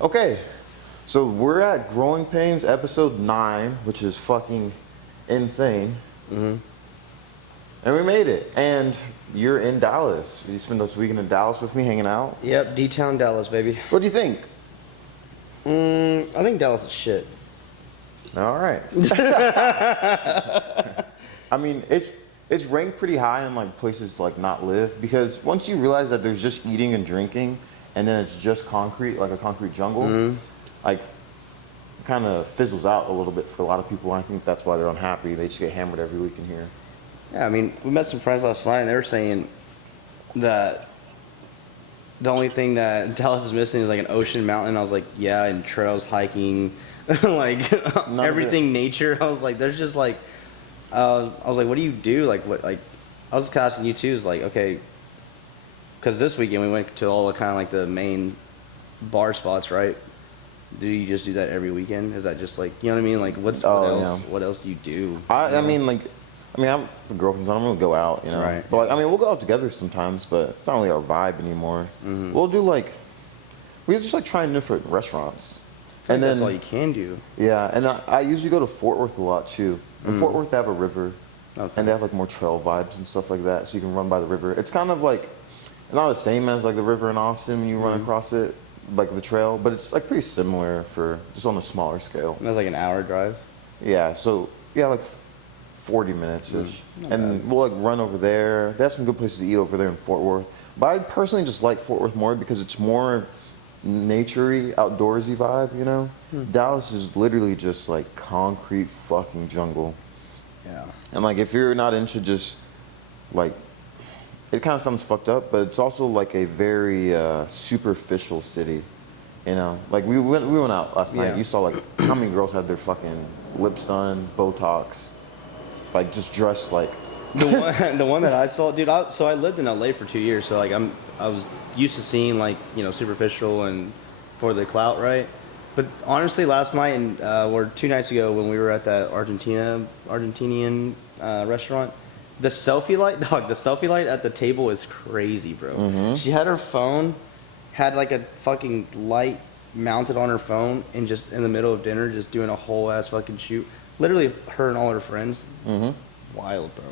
Okay, so we're at Growing Pains episode 9, which is fucking insane. And we made it. And you're in Dallas. You spent this weekend in Dallas with me hanging out. Yep, D-Town Dallas, baby. What do you think? I think Dallas is shit. All right. I mean, it's ranked pretty high in like places to like not live, because once you realize that there's just eating and drinking and then it's just concrete, like a concrete jungle, like kind of fizzles out a little bit for a lot of people. I think that's why they're unhappy. They just get hammered every week in here. Yeah, I mean, we met some friends last night, and they were saying that the only thing that Dallas is missing is like an ocean, mountain. I was like, yeah, and trails, hiking, like everything nature. I was like, there's just like, I was like, what do you do? Like, what, like, I was just asking you too, is like, okay, because this weekend we went to all the kind of like the main bar spots, right? Do you just do that every weekend? Is that just like, you know what I mean? Like, what else? Yeah. What else do you do? I mean, I'm a girlfriend, so I don't really go out, you know. Right. But like, I mean, we'll go out together sometimes, but it's not really our vibe anymore. We'll do like, we just like trying different restaurants, And that's all you can do. Yeah, and I usually go to Fort Worth a lot too. In Fort Worth, they have a river, and they have like more trail vibes and stuff like that, so you can run by the river. It's kind of like, not the same as like the river in Austin when you run across it, like the trail, but it's like pretty similar for just on a smaller scale. And that's like an hour drive. Yeah, so yeah, like 40 minutes ish, and we'll like run over there. They have some good places to eat over there in Fort Worth, but I personally just like Fort Worth more because it's more naturey, outdoorsy vibe, you know. Dallas is literally just like concrete fucking jungle. Yeah. And like if you're not into just like, it kind of sounds fucked up, but it's also like a very superficial city, you know. Like we went out last night. Yeah. You saw like how many girls had their fucking lips done, Botox, like just dressed like. The one that I saw, dude. So I lived in LA for 2 years, so like I was used to seeing like, you know, superficial and for the clout, right? But honestly, last night and or 2 nights ago when we were at that Argentinian restaurant, the selfie light, dog. The selfie light at the table is crazy, bro. She had her phone, had like a fucking light mounted on her phone, and just in the middle of dinner, just doing a whole ass fucking shoot. Literally, her and all her friends. Wild, bro.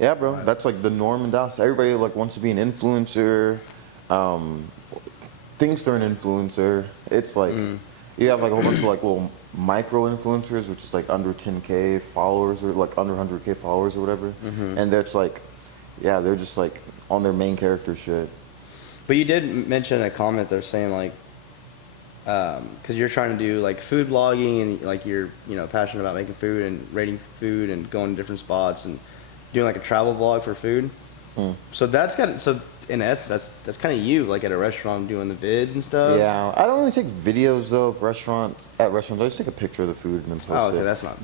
Yeah, bro. That's like the norm in Dallas. Everybody like wants to be an influencer. Thinks they're an influencer. It's like you have like a whole bunch of like little micro influencers, which is like under 10K followers or like under 100K followers or whatever. And that's like, yeah, they're just like on their main character shit. But you did mention a comment they're saying like, because you're trying to do like food blogging and like you're, you know, passionate about making food and rating food and going to different spots and doing like a travel vlog for food. So that's kind of, so in essence, that's kind of you, like at a restaurant doing the vids and stuff. Yeah, I don't really take videos though of restaurants. I just take a picture of the food and then post it. Oh, okay, that's not.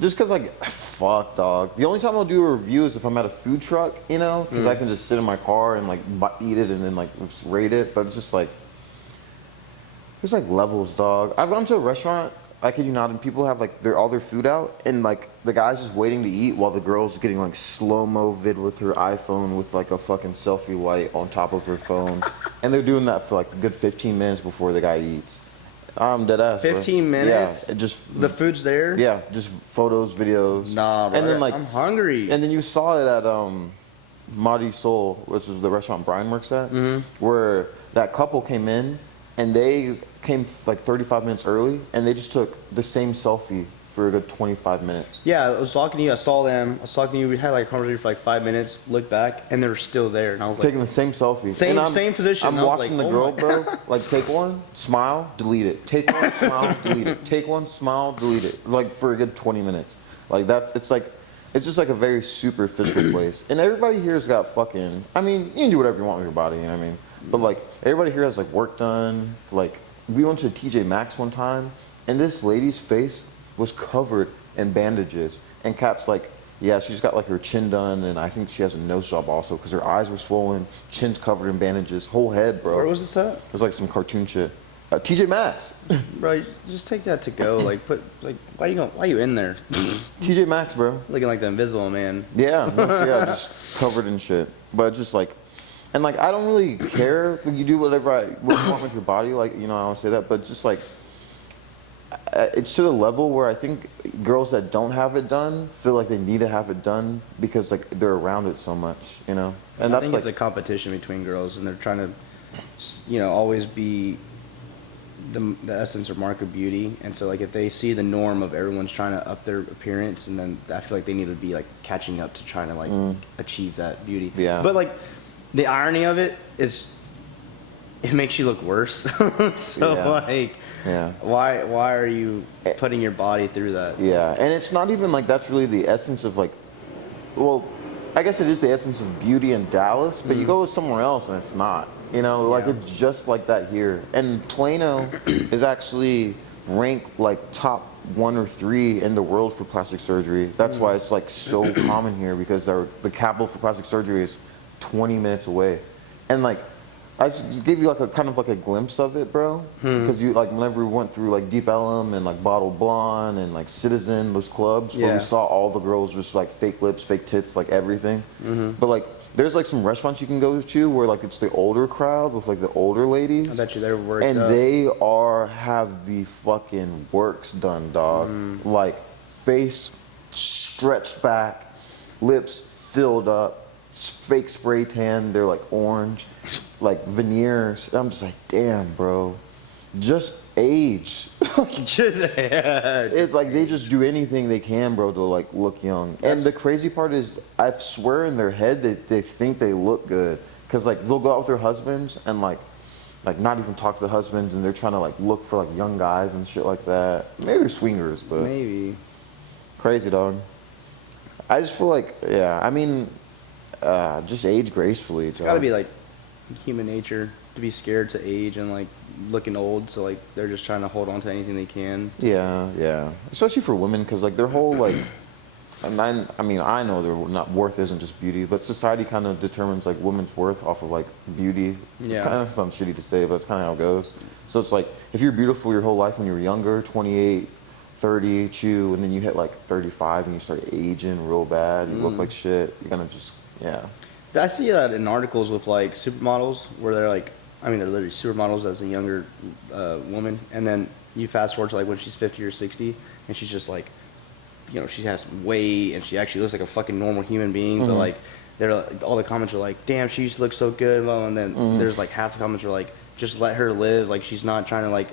Just cause like, fuck, dog. The only time I'll do a review is if I'm at a food truck, you know, cause I can just sit in my car and like eat it and then like rate it. But it's just like, there's like levels, dog. I've gone to a restaurant, I kid you not, and people have like all their food out, and like the guy's just waiting to eat while the girl's getting like slow-mo vid with her iPhone with like a fucking selfie light on top of her phone. And they're doing that for like a good 15 minutes before the guy eats. I'm dead ass, 15 minutes? Yeah, it just... The food's there? Yeah, just photos, videos. Nah, bro. And then like... I'm hungry. And then you saw it at Madi Soul, which is the restaurant Brian works at, where that couple came in, and they came like 35 minutes early, and they just took the same selfie for a good 25 minutes. Yeah, I was talking to you. I saw them. I was talking to you. We had like a conversation for like 5 minutes. Looked back, and they were still there. And I was like, taking the same selfie. Same position. I'm watching the girl, bro. Like, take one, smile, delete it. Take one, smile, delete it. Take one, smile, delete it. Like for a good 20 minutes. Like that. It's just like a very superficial place. And everybody here's got fucking. I mean, you can do whatever you want with your body. You know what I mean? But like everybody here has like work done. Like we went to TJ Maxx one time, and this lady's face was covered in bandages. And Cap's like, yeah, she's got like her chin done, and I think she has a nose job also because her eyes were swollen, chin's covered in bandages, whole head, bro. where was this at? It was like some cartoon shit. TJ Maxx. Bro, just take that to go. Like, why you in there? TJ Maxx, bro. Looking like the Invisible Man. Yeah, no, yeah, just covered in shit. But just like, And like I don't really care. Like, you do whatever you want with your body. Like I don't say that, but just like it's to the level where I think girls that don't have it done feel like they need to have it done because like they're around it so much, And I that's think like it's a competition between girls, and they're trying to, always be the essence or mark of beauty. And so like if they see the norm of everyone's trying to up their appearance, and then I feel like they need to be like catching up to trying to like achieve that beauty. Yeah. But like the irony of it is, it makes you look worse. So Yeah. like, yeah. why are you putting your body through that? Yeah, and it's not even like that's really the essence of like, well, I guess it is the essence of beauty in Dallas, but you go somewhere else and it's not. Like Yeah. it's just like that here. And Plano is actually ranked like top 1 or 3 in the world for plastic surgery. That's why it's like so common here because the capital for plastic surgery is 20 minutes away, and like. I just gave you like a kind of like a glimpse of it, bro. Because you like whenever we went through like Deep Ellum and like Bottle Blonde and like Citizen, those clubs where Yeah. we saw all the girls just like fake lips, fake tits, like everything. But like there's like some restaurants you can go to where like it's the older crowd with like the older ladies. I bet you they're worked and up. they have the fucking works done, dog. Like face stretched back, lips filled up, fake spray tan. They're like orange, like veneers. I'm just like, damn, bro. Just age. It's like they just do anything they can, bro, to like look young. And the crazy part is, I swear in their head that they think they look good, cause like they'll go out with their husbands and like not even talk to the husbands, and they're trying to like look for like young guys and shit like that. Maybe they're swingers, but Maybe. crazy, dog. I just feel like, yeah. I mean, just age gracefully. It's gotta be like human nature to be scared to age and like looking old, so like they're just trying to hold on to anything they can. Yeah, yeah. Especially for women, because like their whole like, and I mean, I know their not worth isn't just beauty, but society kind of determines like women's worth off of like beauty. It's Yeah. kind of sounds shitty to say, but it's kind of how it goes. So it's like if you're beautiful your whole life when you were younger, 28, 30, chew, and then you hit like 35 and you start aging real bad, you look like shit. You're gonna just I see that in articles with like supermodels where they're like, I mean, they're literally supermodels as a younger woman, and then you fast forward to like when she's 50 or 60, and she's just like, she has weight and she actually looks like a fucking normal human being, but like, all the comments are like, damn, she used to look so good, well, and then there's like half the comments are like, just let her live, like she's not trying to like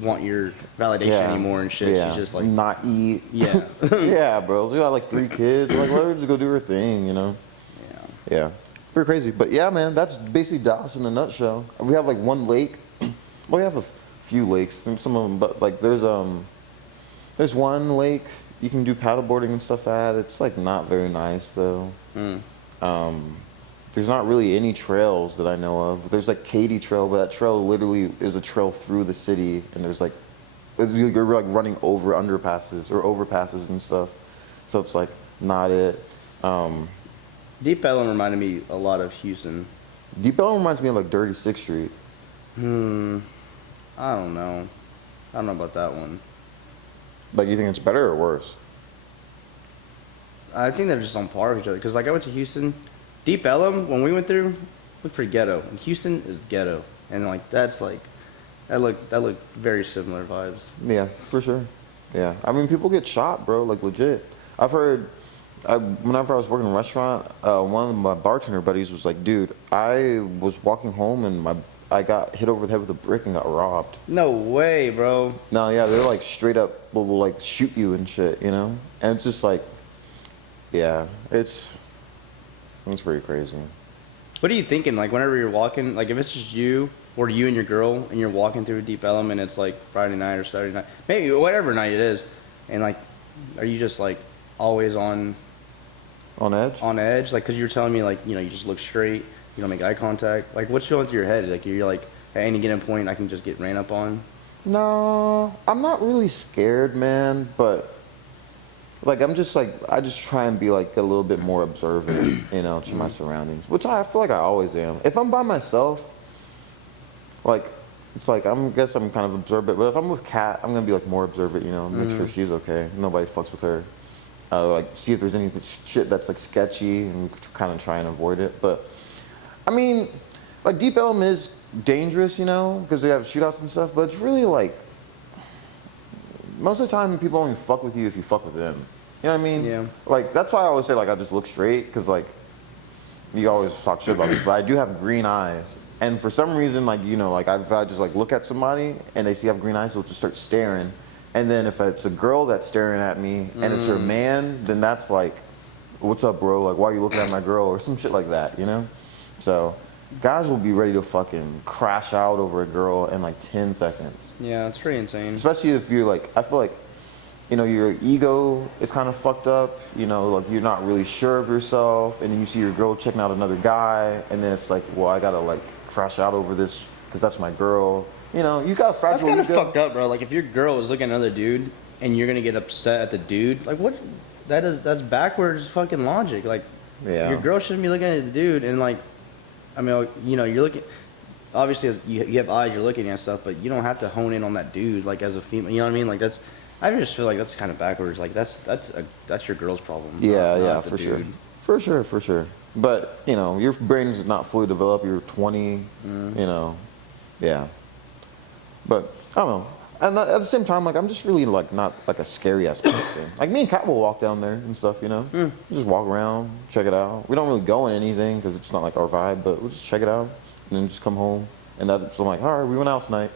want your validation anymore and shit. Yeah. She's just like not eat. Yeah. Yeah, bro. She got like 3 kids. Like, let her just go do her thing, Yeah. Yeah. Pretty crazy. But yeah, man, that's basically Dallas in a nutshell. We have like one lake. Well, we have a few lakes. There's some of them, but like there's one lake you can do paddleboarding and stuff at. It's like not very nice though. There's not really any trails that I know of. There's like Katy Trail, but that trail literally is a trail through the city, and there's like you're like running over underpasses or overpasses and stuff. So it's like not it. Deep Ellum reminded me a lot of Houston. Deep Ellum reminds me of like Dirty Sixth Street. I don't know. I don't know about that one. Like, you think it's better or worse? I think they're just on par with each other. Because, like, I went to Houston. Deep Ellum, when we went through, looked pretty ghetto. And Houston is ghetto. And, like, that looked very similar vibes. Yeah, for sure. Yeah. I mean, people get shot, bro, like legit. I've heard, whenever I was working in a restaurant, one of my bartender buddies was like, dude, I was walking home and I got hit over the head with a brick and got robbed. No way, bro. No, yeah, they're like straight up will like shoot you and shit, you know? And it's just like, yeah, it's pretty crazy. What are you thinking? Like, whenever you're walking, like, if it's just you or you and your girl and you're walking through Deep Ellum and it's like Friday night or Saturday night, maybe whatever night it is, and like, are you just like always on edge? On edge? Like, because you were telling me, like, you just look straight, you don't make eye contact. Like, what's going through your head? Like, you're like, at any given point, I can just get ran up on? No, I'm not really scared, man, but like I just try and be like a little bit more observant, to my surroundings, which I feel like I always am. If I'm by myself, like it's like guess I'm kind of observant, but if I'm with Kat, I'm gonna be like more observant, make sure she's okay, nobody fucks with her, like see if there's anything shit that's like sketchy and kind of try and avoid it. But I mean, like Deep Ellum is dangerous, you know, because they have shootouts and stuff. But it's really like most of the time people only fuck with you if you fuck with them. You know what I mean? Yeah. Like that's why I always say like I just look straight because like you always talk shit about this, but I do have green eyes. And for some reason, like, you know, like if I just like look at somebody and they see I have green eyes, they'll just start staring. And then if it's a girl that's staring at me and it's her man, then that's like, what's up, bro? Like, why are you looking at my girl? Or some shit like that, you know? So guys will be ready to fucking crash out over a girl in like 10 seconds. Yeah, it's pretty insane. Especially if you're like, I feel like, you know, your ego is kind of fucked up. You know, like you're not really sure of yourself, and then you see your girl checking out another guy, and then it's like, well, I gotta like crash out over this because that's my girl. You know, you got a That's fragile kind of ego. fucked up, bro. Like if your girl is looking at another dude and you're gonna get upset at the dude, like what? That's backwards fucking logic. Like Yeah. your girl shouldn't be looking at the dude, and like, I mean, you know, you're looking. Obviously, as you have eyes, you're looking at stuff, but you don't have to hone in on that dude. Like as a female, you know what I mean? Like that's. I just feel like that's kind of backwards. Like that's your girl's problem. Yeah, not yeah, the for sure. dude. For sure. But, you know, your brain's not fully developed. You're 20, you know, yeah. But, I don't know. And at the same time, like, I'm just really, like, not, like, a scary-ass person. Like, me and Kat will walk down there and stuff, you know? Just walk around, check it out. We don't really go in anything because it's not, like, our vibe, but we'll just check it out and then just come home. And that's, I'm like, all right, we went out tonight,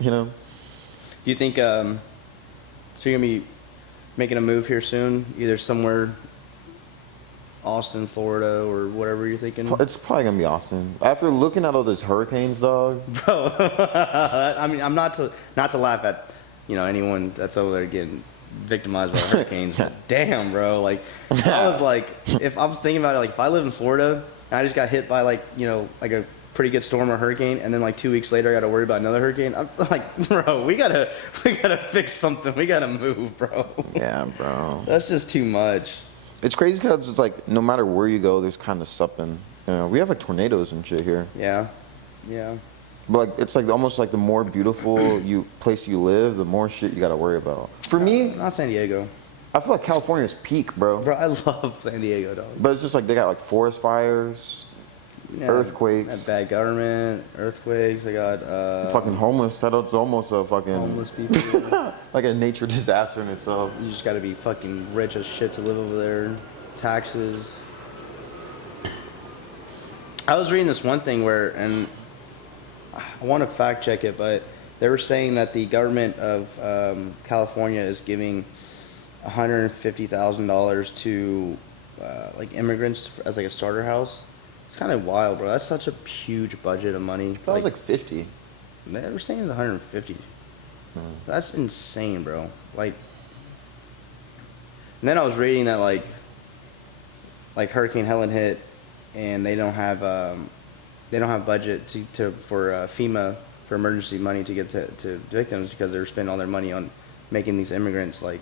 you know? Do you think so you're gonna be making a move here soon, either somewhere, Austin, Florida, or whatever you're thinking? It's probably going to be Austin. After looking at all those hurricanes, dog. Bro, I mean, I'm not to laugh at, you know, anyone that's over there getting victimized by hurricanes. But damn, bro, like I was like, if I was thinking about it, like if I live in Florida and I just got hit by like, you know, like a pretty good storm or hurricane, and then like 2 weeks later I got to worry about another hurricane. I'm like, bro, we gotta fix something. We gotta move, bro. Yeah, bro. That's just too much. It's crazy because it's like no matter where you go, there's kind of something. You know, we have like tornadoes and shit here. Yeah, yeah. But like it's like almost like the more beautiful place you live, the more shit you got to worry about. For me, Not San Diego. I feel like California's peak, bro. Bro, I love San Diego, dog. But it's just like they got like forest fires, Yeah, earthquakes. Bad government, earthquakes. They got fucking homeless. That's almost a fucking homeless people. like a nature disaster in itself. You just got to be fucking rich as shit to live over there. Taxes. I was reading this one thing where, and I want to fact check it, but they were saying that the government of California is giving $150,000 to like immigrants as like a starter house. It's kind of wild, bro. That's such a huge budget of money. That was like 50. They were saying it's 150. That's insane, bro. Like, and then I was reading that like Hurricane Helen hit, and they don't have budget for FEMA for emergency money to get to victims because they're spending all their money on making these immigrants like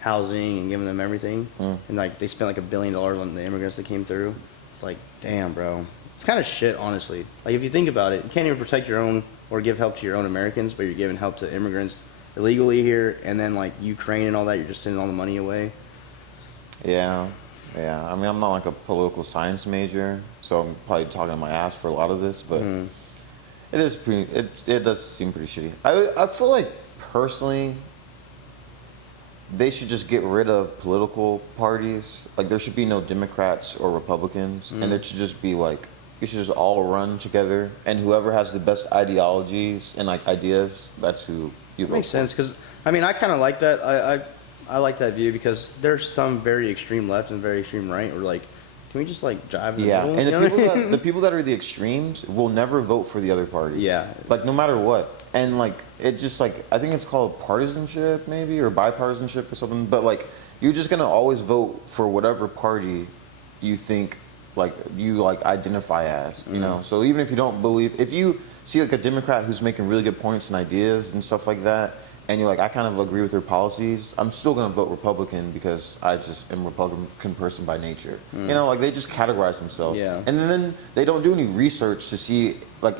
housing and giving them everything, and like they spent like $1 billion on the immigrants that came through. It's like, damn, bro. It's kind of shit, honestly. Like if you think about it, you can't even protect your own or give help to your own Americans, but you're giving help to immigrants illegally here, and then like Ukraine and all that, you're just sending all the money away. Yeah. I mean, I'm not like a political science major, so I'm probably talking my ass for a lot of this, but it is pretty. It does seem pretty shitty. I feel like personally, they should just get rid of political parties. Like there should be no Democrats or Republicans, and there should just be like you should just all run together, and whoever has the best ideologies and like ideas, that's who you vote Makes for. sense, because I mean I kind of like that. I like that view because there's some very extreme left and very extreme right. We're like, can we just like drive in the Yeah, middle? and You know what I mean? the people that are the extremes will never vote for the other party. Yeah. Like no matter what. And like it just like I think it's called partisanship maybe or bipartisanship or something. But like you're just gonna always vote for whatever party you think like you like identify as, you know. So even if you don't believe, if you see like a Democrat who's making really good points and ideas and stuff like that, and you're like, I kind of agree with their policies, I'm still gonna vote Republican because I just am a Republican person by nature. You know, like they just categorize themselves. Yeah. And then they don't do any research to see like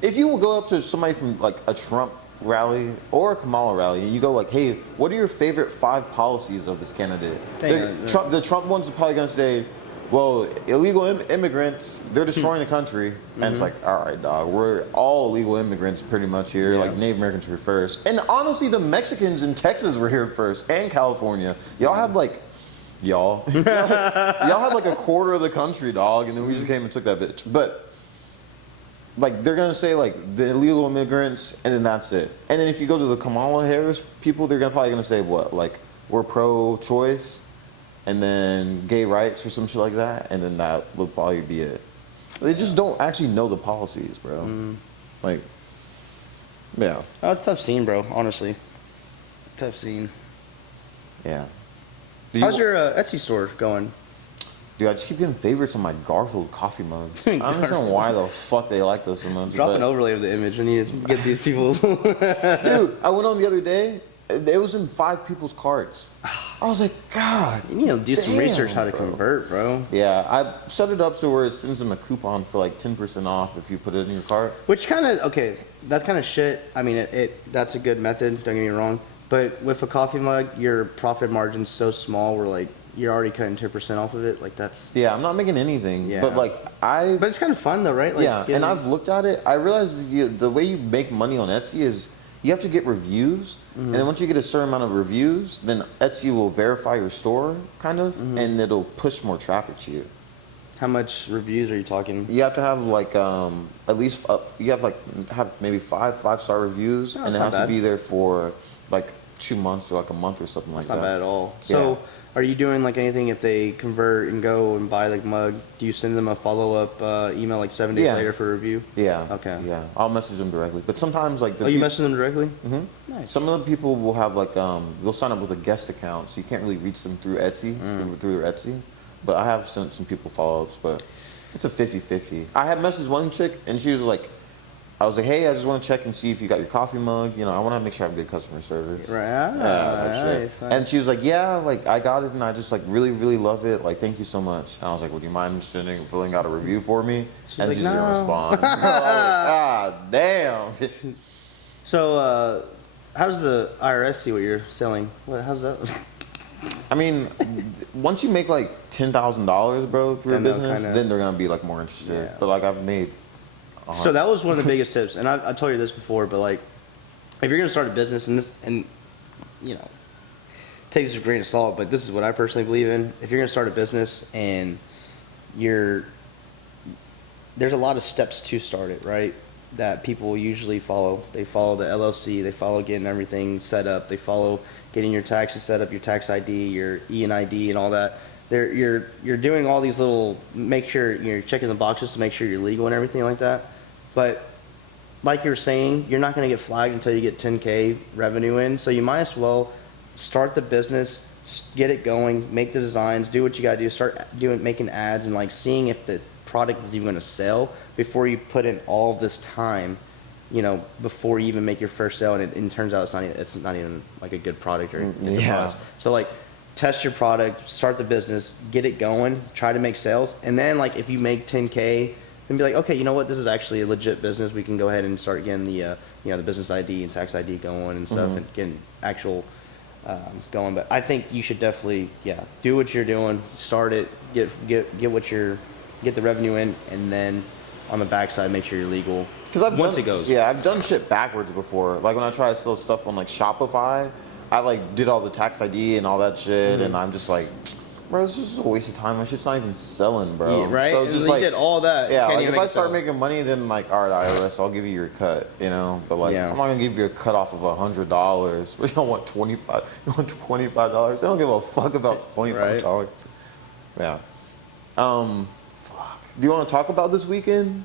if you will go up to somebody from like a Trump rally or a Kamala rally and you go like, hey, what are your favorite 5 policies of this candidate? Dang, The Trump ones are probably gonna say, Well, illegal immigrants, they're destroying the country. And it's like, all right, dog, we're all illegal immigrants pretty much here. Yeah. Like, Native Americans were first. And honestly, the Mexicans in Texas were here first, and California. Y'all had like, y'all had like a quarter of the country, dog, and then we just came and took that bitch. But, like, they're going to say, like, the illegal immigrants, and then that's it. And then if you go to the Kamala Harris people, they're probably going to say, what, like, we're pro-choice, and then gay rights or some shit like that, and then that would probably be it. They just don't actually know the policies, bro. Like, yeah. Oh, it's tough scene, bro. Honestly, tough scene. Yeah. How's your Etsy store going? Dude, I just keep getting favorites on my Garfield coffee mugs. I don't understand why the fuck they like those so much. Drop an but- overlay of the image. I need to get these people. Dude, I went on the other day. It was in 5 people's carts. I was like, God. You need to do some damn, research how to bro. convert, bro. Yeah, I set it up so where it sends them a coupon for like 10% off if you put it in your cart. Which kind of okay, that's kind of shit. I mean, that's a good method. Don't get me wrong. But with a coffee mug, your profit margin's so small. Where like you're already cutting 10% off of it. Like that's. Yeah, I'm not making anything. Yeah. But like But it's kind of fun though, right? Like, yeah, getting- and I've looked at it. I realized the way you make money on Etsy is you have to get reviews, and then once you get a certain amount of reviews, then Etsy will verify your store, kind of, and it'll push more traffic to you. How much reviews are you talking? You have to have like at least you have maybe 5-star reviews, Oh, and it that's has not to be bad. there for like 2 months or like a month or something That's like not that. bad at all. So, are you doing like anything if they convert and go and buy like mug? Do you send them a follow up email like 7 days Yeah. later for a review? Yeah. Okay. Yeah, I'll message them directly, but sometimes like Oh, you message them directly? hmm Nice. Some of the people will have like they'll sign up with a guest account, so you can't really reach them through Etsy through their Etsy. But I have sent some people follow-ups, but it's a 50-50. I had messaged one chick, and she was like, I was like, hey, I just want to check and see if you got your coffee mug. You know, I want to make sure I have good customer service. Right. Yeah, shit. Nice, nice. And she was like, yeah, like I got it, and I just like really, really love it. Like, thank you so much. And I was like, would you mind filling out a review for me? She's and like, she didn't "No." respond. I was like, ah, damn. So, how does the IRS see what you're selling? How's that? I mean, once you make like $10,000, bro, through Then a they'll business, kinda- then they're gonna be like more interested. Yeah. But like I've made. So that was one of the biggest tips, and I told you this before, but like, if you're gonna start a business, and you know, take this with a grain of salt, but this is what I personally believe in. If you're gonna start a business and there's a lot of steps to start it, right? That people usually follow. They follow the LLC, they follow getting everything set up, they follow getting your taxes set up, your tax ID, your E&ID, and all that. You're doing all these little, make sure you're checking the boxes to make sure you're legal and everything like that. But like you're saying, you're not going to get flagged until you get 10K revenue in. So you might as well start the business, get it going, make the designs, do what you got to do, start making ads and like seeing if the product is even going to sell before you put in all of this time, you know, before you even make your first sale. And it turns out it's not even like a good product or it's a Yeah. bust. So like test your product, start the business, get it going, try to make sales. And then like if you make 10K, then be like, okay, you know what? This is actually a legit business. We can go ahead and start getting the, you know, the business ID and tax ID going and stuff, and getting actual going. But I think you should definitely, do what you're doing, start it, get the revenue in, and then on the backside, make sure you're legal. Because Once it goes. Yeah, I've done shit backwards before. Like when I try to sell stuff on like Shopify, I like did all the tax ID and all that shit, and I'm just like, bro, this is just a waste of time. My shit's not even selling, bro. Yeah, right? So it's And just you like, did all that. yeah, Can't like even if make I start sales. making money, then like, all right, IRS, I'll give you your cut, you know. But like, Yeah. I'm not gonna give you a cut off of $100. We don't want $25. You want $25? They don't give a fuck about $25. Yeah. Fuck. Do you want to talk about this weekend?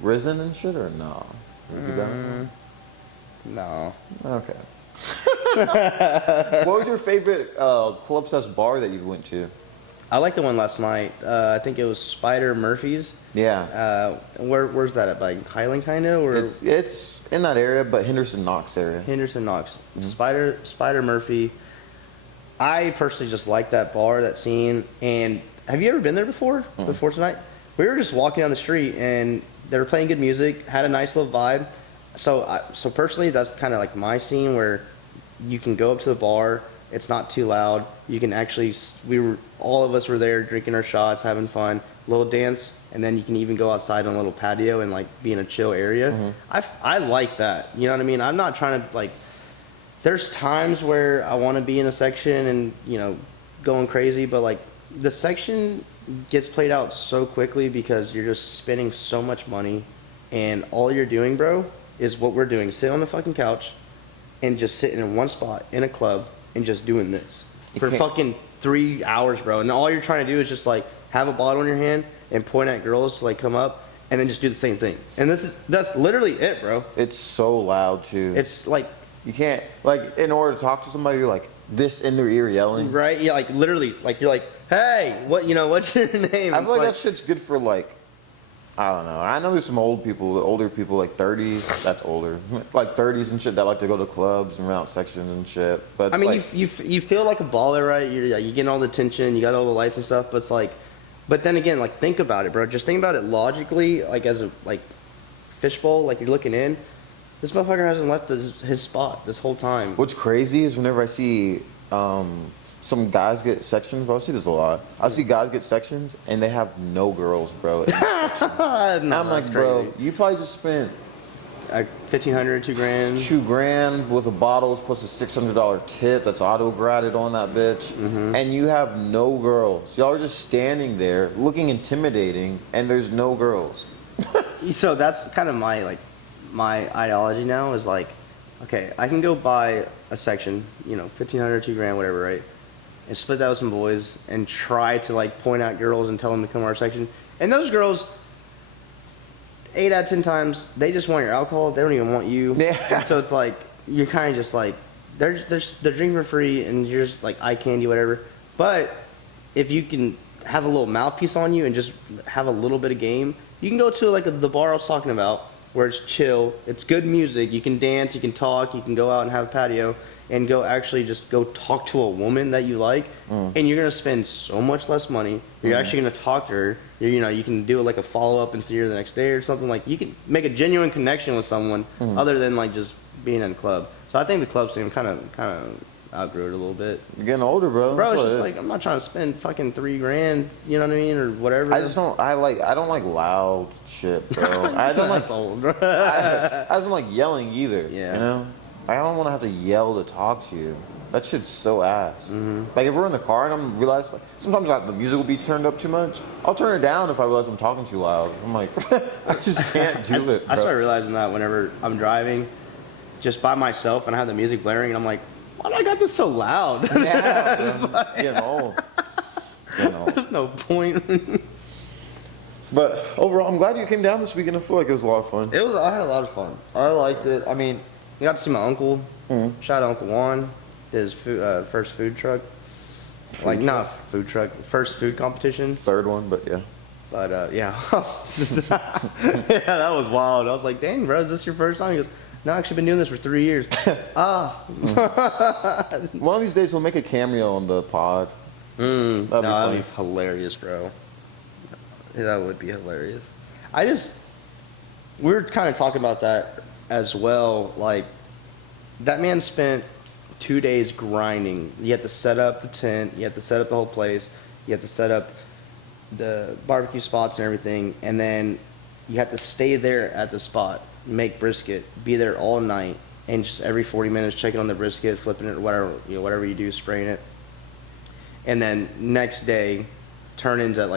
Risen and shit or no? You got it? No. Okay. What was your favorite Club Obsessed bar that you went to? I liked the one last night. I think it was Spider Murphy's. Yeah. Where's that at? Like Highland, kind of, or It's in that area, but Henderson Knox area. Henderson Knox. Spider Murphy. I personally just like that bar, that scene. And have you ever been there before? Before tonight, we were just walking down the street and they were playing good music, had a nice little vibe. So personally, that's kind of like my scene where you can go up to the bar, It's not too loud. You can actually, all of us were there drinking our shots, having fun, little dance, and then you can even go outside on a little patio and like be in a chill area. I like that. You know what I mean? I'm not trying to like. There's times where I want to be in a section and going crazy, but like the section gets played out so quickly because you're just spending so much money, and all you're doing, bro, is what we're doing: sit on the fucking couch and just sitting in one spot in a club and just doing this for fucking 3 hours, bro. And all you're trying to do is just like have a bottle in your hand and point at girls to like come up and then just do the same thing. And that's literally it, bro. It's so loud too. It's like, you can't, like, in order to talk to somebody, you're like this in their ear yelling. right? Yeah, like literally, like you're like, hey, what's your name? I feel like that shit's good for like, I don't know. I know there's some older people like 30s. That's older, like 30s and shit that like to go to clubs and rent out sections and shit. But I mean, like, you feel like a baller, right? You're getting all the attention, you got all the lights and stuff. But it's like, but then again, like think about it, bro. Just think about it logically, like as a like fishbowl, like you're looking in. This motherfucker hasn't left his spot this whole time. what's crazy is whenever I see some guys get sections, bro. I see this a lot. I see guys get sections and they have no girls, bro. In the section. No, I'm like, bro, you probably just spent like $1,500, $2,000. $2,000 with a bottles plus a $600 tip that's auto graded on that bitch, and you have no girls. Y'all are just standing there looking intimidating, and there's no girls. So that's kind of my ideology now is like, okay, I can go buy a section, $1,500, $2,000, whatever, right? And split that with some boys and try to like point out girls and tell them to come to our section. And those girls, 8 out of 10 times, they just want your alcohol. They don't even want you. Yeah. And so it's like you're kind of just like they're drinking for free and you're just like eye candy, whatever. But if you can have a little mouthpiece on you and just have a little bit of game, you can go to like the bar I was talking about where it's chill, it's good music, you can dance, you can talk, you can go out and have a patio and go actually just go talk to a woman that you like, and you're gonna spend so much less money. You're actually gonna talk to her. You can do like a follow up and see her the next day or something. Like you can make a genuine connection with someone other than like just being in a club. So I think the club scene kind of outgrew it a little bit. You're getting older, bro. Bro, That's it's what just it like is. I'm not trying to spend fucking $3,000, you know what I mean, or whatever. I don't like loud shit, bro. I don't like That's old, bro. I don't like yelling either. Yeah. You know? I don't want to have to yell to talk to you. That shit's so ass. Like if we're in the car and I'm realize like sometimes the music will be turned up too much. I'll turn it down if I realize I'm talking too loud. I'm like, I just can't do it. I bro. started realizing that whenever I'm driving, just by myself, and I have the music blaring, and I'm like, why do I got this so loud? Yeah, bro. Getting old. Getting old. There's no point. But overall, I'm glad you came down this weekend. I feel like it was a lot of fun. I had a lot of fun. I liked it. I mean, I got to see my uncle. Shout out Uncle Juan. Did his first food truck. Not food truck. First food competition. Third one, but yeah. But yeah. Yeah, that was wild. I was like, dang, bro, is this your first time? He goes, no, I've actually been doing this for 3 years. One of these days we'll make a cameo on the pod. That'd be That'd funny. be hilarious, bro. That would be hilarious. We were kind of talking about that as well. Like, that man spent 2 days grinding. You have to set up the tent, you have to set up the whole place, you have to set up the barbecue spots and everything, and then you have to stay there at the spot, make brisket, be there all night, and just every 40 minutes checking on the brisket, flipping it, whatever you do, spraying it. And then next day, turn-ins at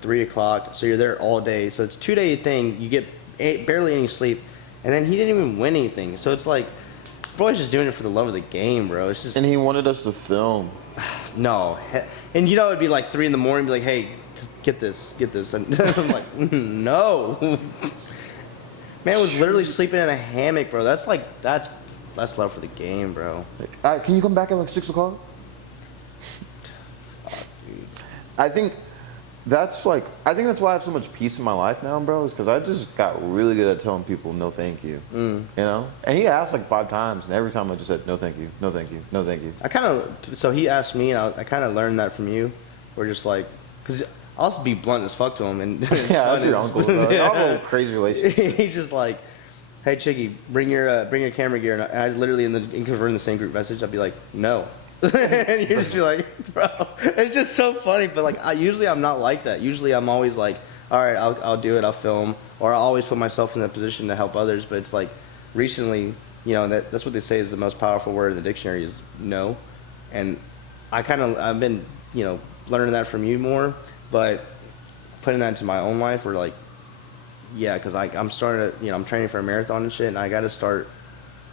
3 o'clock, so you're there all day. So it's a 2-day thing, you get barely any sleep, and then he didn't even win anything. So it's like, bro's just doing it for the love of the game, bro. It's just, And he wanted us to film. no. And it'd be like 3 in the morning, be like, hey, get this. And I'm like, no. Man was literally sleeping in a hammock, bro. That's love for the game, bro. Can you come back at 6 o'clock? I think that's why I have so much peace in my life now, bro, is because I just got really good at telling people no thank you. You know? And he asked 5 times, and every time I just said no thank you, no thank you, no thank you. So he asked me, and I kind of learned that from you. We're just like, because I'll just be blunt as fuck to him. And Yeah, that's your uncle, bro. Y'all have a crazy relationship. He's just like, hey, Chicky, bring your camera gear. And I literally, because we're in the same group message, I'd be like, no. and you just be like, bro, it's just so funny. But like, usually I'm not like that. Usually I'm always like, all right, I'll do it. I'll film, or I'll always put myself in a position to help others. But it's like, recently, that's what they say is the most powerful word in the dictionary is no, and I've been learning that from you more, but putting that into my own life, where like, yeah, because I'm starting to, I'm training for a marathon and shit, and I got to start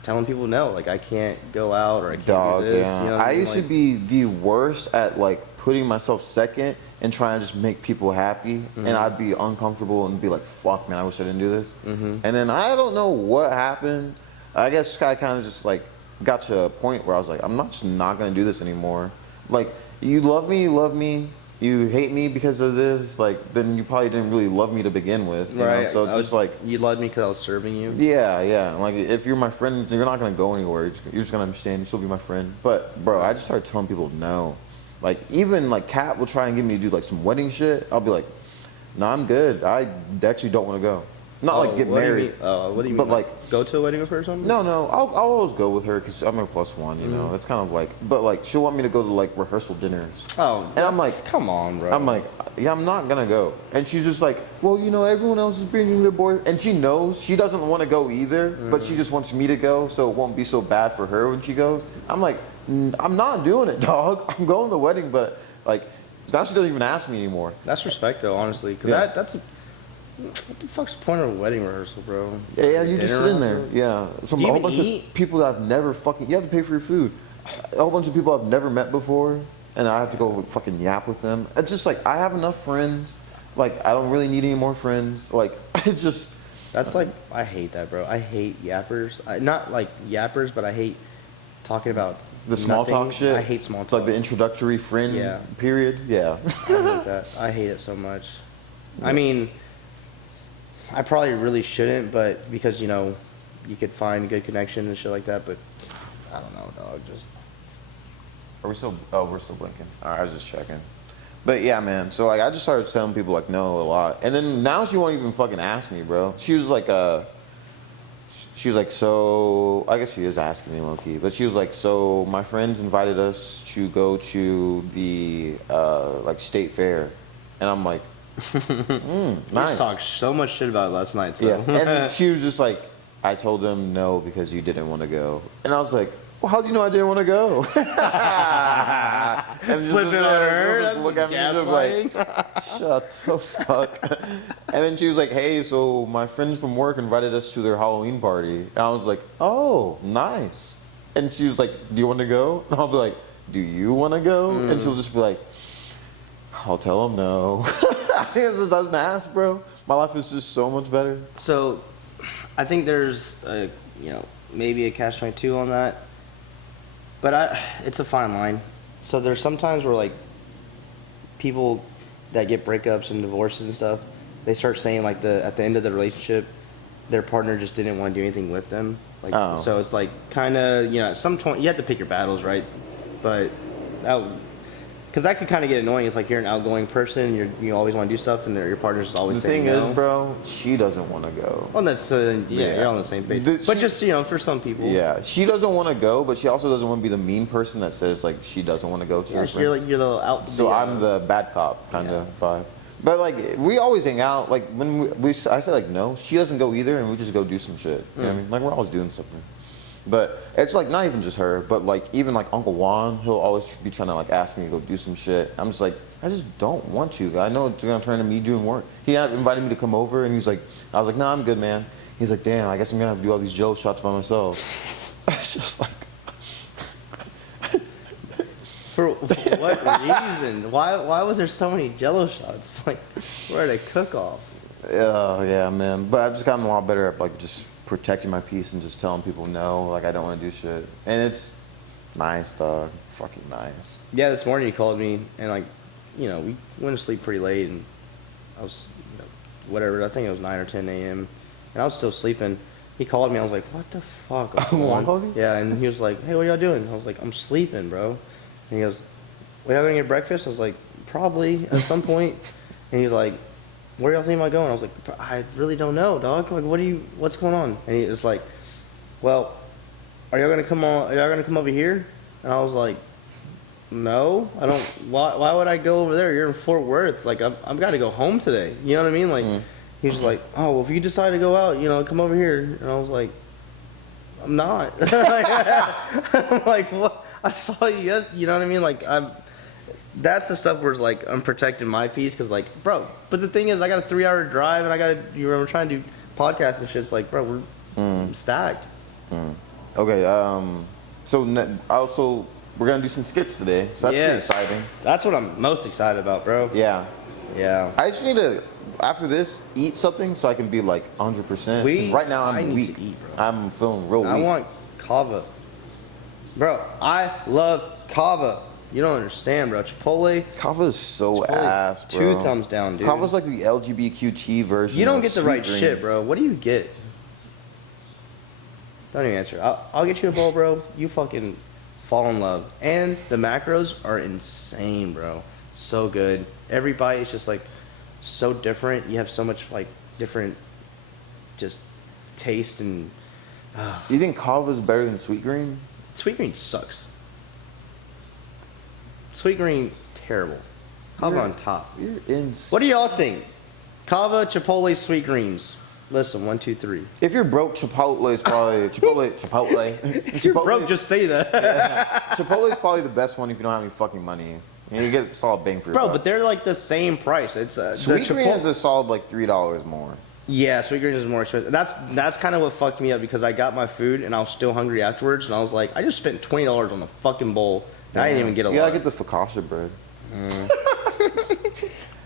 telling people no, like I can't go out or I can't Dog, do this. yeah. You know what I mean? used to Like, be the worst at like putting myself second and trying to just make people happy, and I'd be uncomfortable and be like, "Fuck, man, I wish I didn't do this." And then I don't know what happened. I guess I kind of just like got to a point where I was like, "I'm not just not gonna do this anymore." Like, you love me, you love me. You hate me because of this, like, then you probably didn't really love me to begin with. You know? right. So it's just like, you loved me because I was serving you. yeah. Like, if you're my friend, you're not gonna go anywhere. You're just gonna understand. You still be my friend. But bro, I just started telling people no. Like, even like Kat will try and get me to do like some wedding shit. I'll be like, no, I'm good. I actually don't want to go. Not like get what do you married. mean? What do you but mean? like, Go to a wedding with her or something? no, I'll always go with her because I'm her plus one. You know, it's kind of like, but like she'll want me to go to like rehearsal dinners. Oh, and I'm like, come on, bro. I'm like, yeah, I'm not gonna go. And she's just like, well, everyone else is bringing their boy, and she knows she doesn't want to go either, but she just wants me to go, so it won't be so bad for her when she goes. I'm like, I'm not doing it, dog. I'm going to the wedding, but like, now she doesn't even ask me anymore. That's respect, though, honestly, because Yeah. that's what the fuck's the point of a wedding rehearsal, bro? Yeah, you just Dinner sit in there. rehearsal? Yeah, Do you a whole even bunch eat? of people that I've never you have to pay for your food. A whole bunch of people I've never met before, and I have to go fucking yap with them. It's just like I have enough friends. Like I don't really need any more friends. Like it's just. That's like, I hate that, bro. I hate yappers. Not like yappers, but I hate talking about The small nothing. talk shit. I hate small It's talk. like the introductory friend Yeah. period. Yeah. I hate that. I hate it so much. I mean, I probably really shouldn't, but because, you could find good connection and shit like that, but I don't know, dog. Just Are we still? Oh, we're still blinking. All right, I was just checking. But yeah, man. So like, I just started telling people like no a lot, and then now she won't even fucking ask me, bro. She was like, so I guess she is asking me low key, but she was like, so my friends invited us to go to the like state fair, and I'm like, you nice. talked so much shit about it last night, so. Yeah, and she was just like, I told them no because you didn't want to go, and I was like, well, how do you know I didn't want to go? And just Flipping on her, just that's look at me and just like, shut the fuck. And then she was like, hey, so my friends from work invited us to their Halloween party, and I was like, oh, nice. And she was like, do you want to go? And I'll be like, do you want to go? And she'll just be like, I'll tell them no. I just doesn't ask, bro. My life is just so much better. So, I think there's, maybe a catch-22 on that. But it's a fine line. So there's sometimes where like people that get breakups and divorces and stuff, they start saying like at the end of the relationship, their partner just didn't want to do anything with them. Like So it's like kind of at some point you have to pick your battles, right? But because that could kind of get annoying if like you're an outgoing person, you always want to do stuff, and your partner's just always The saying thing no. is, bro, she doesn't want to go. Well, that's you're on the same page. But But she- just for some people, Yeah, she doesn't want to go, but she also doesn't want to be the mean person that says like she doesn't want to go to her you're friends. like you're the out. So I'm the bad cop kind of vibe. But like we always hang out. Like when I say like no, she doesn't go either, and we just go do some shit. You know what I mean? Like we're always doing something. But it's like not even just her, but like even like Uncle Juan, he'll always be trying to like ask me to go do some shit. I'm just like, I just don't want to. I know it's gonna turn into me doing work. He had invited me to come over, and I was like, nah, I'm good, man. He's like, damn, I guess I'm gonna have to do all these Jello shots by myself. It's just like. For what reason? Why was there so many Jello shots? Like, where did it cook off? Yeah, man. But I've just gotten a lot better at like just protecting my peace and just telling people no, like I don't want to do shit. And it's nice, dog. Fucking nice. Yeah, this morning he called me and like, we went to sleep pretty late and I was, whatever. I think it was 9 or 10 a.m. and I was still sleeping. He called me. I was like, what the fuck? Juan called you? Yeah, and he was like, hey, what y'all doing? I was like, I'm sleeping, bro. And he goes, we y'all gonna get breakfast? I was like, probably at some point. And he's like, where y'all think about going? I was like, I really don't know, dog. Like, what's going on? And he was like, well, are y'all gonna come over here? And I was like, no, I don't. Why would I go over there? You're in Fort Worth. Like, I've got to go home today. You know what I mean? Like, he's just like, oh, well, if you decide to go out, come over here. And I was like, I'm not. I'm like, what? I saw you. You know what I mean? Like, that's the stuff where it's like I'm protecting my peace because, like, bro. But the thing is, I got a 3-hour drive and we're trying to do podcasts and shit. It's like, bro, we're stacked. Okay. Also, we're gonna do some skits today, so that's pretty exciting. That's what I'm most excited about, bro. Yeah. Yeah. I just need to, after this, eat something so I can be like 100%. Because right now I'm weak. To eat, bro. I'm feeling real weak. I want kava. Bro, I love kava. You don't understand, bro. Chipotle. Kava is so ass, bro. 2 thumbs down, dude. Kava's like the LGBTQ version. You don't of get the sweet right dreams. shit, bro. What do you get? Don't even answer. I'll get you a bowl, bro. You fucking fall in love. And the macros are insane, bro. So good. Every bite is just like so different. You have so much like different just taste and You think Kava's better than Sweet Green? Sweet Green sucks. Sweet Green, terrible. Kava on top. You're insane. What do y'all think? Kava, Chipotle, Sweet Greens. Listen, 1, 2, 3. If you're broke, Chipotle is probably Chipotle. If you're broke, just say that. Yeah. Chipotle is probably the best one if you don't have any fucking money. And you get a solid bang for your Bro, buck. but they're like the same price. It's Sweet the Green is a solid like $3 more. Yeah, Sweet Greens is more expensive. That's kind of what fucked me up because I got my food and I was still hungry afterwards, and I was like, I just spent $20 on the fucking bowl. And I didn't even get a lot. You gotta get the focaccia bread.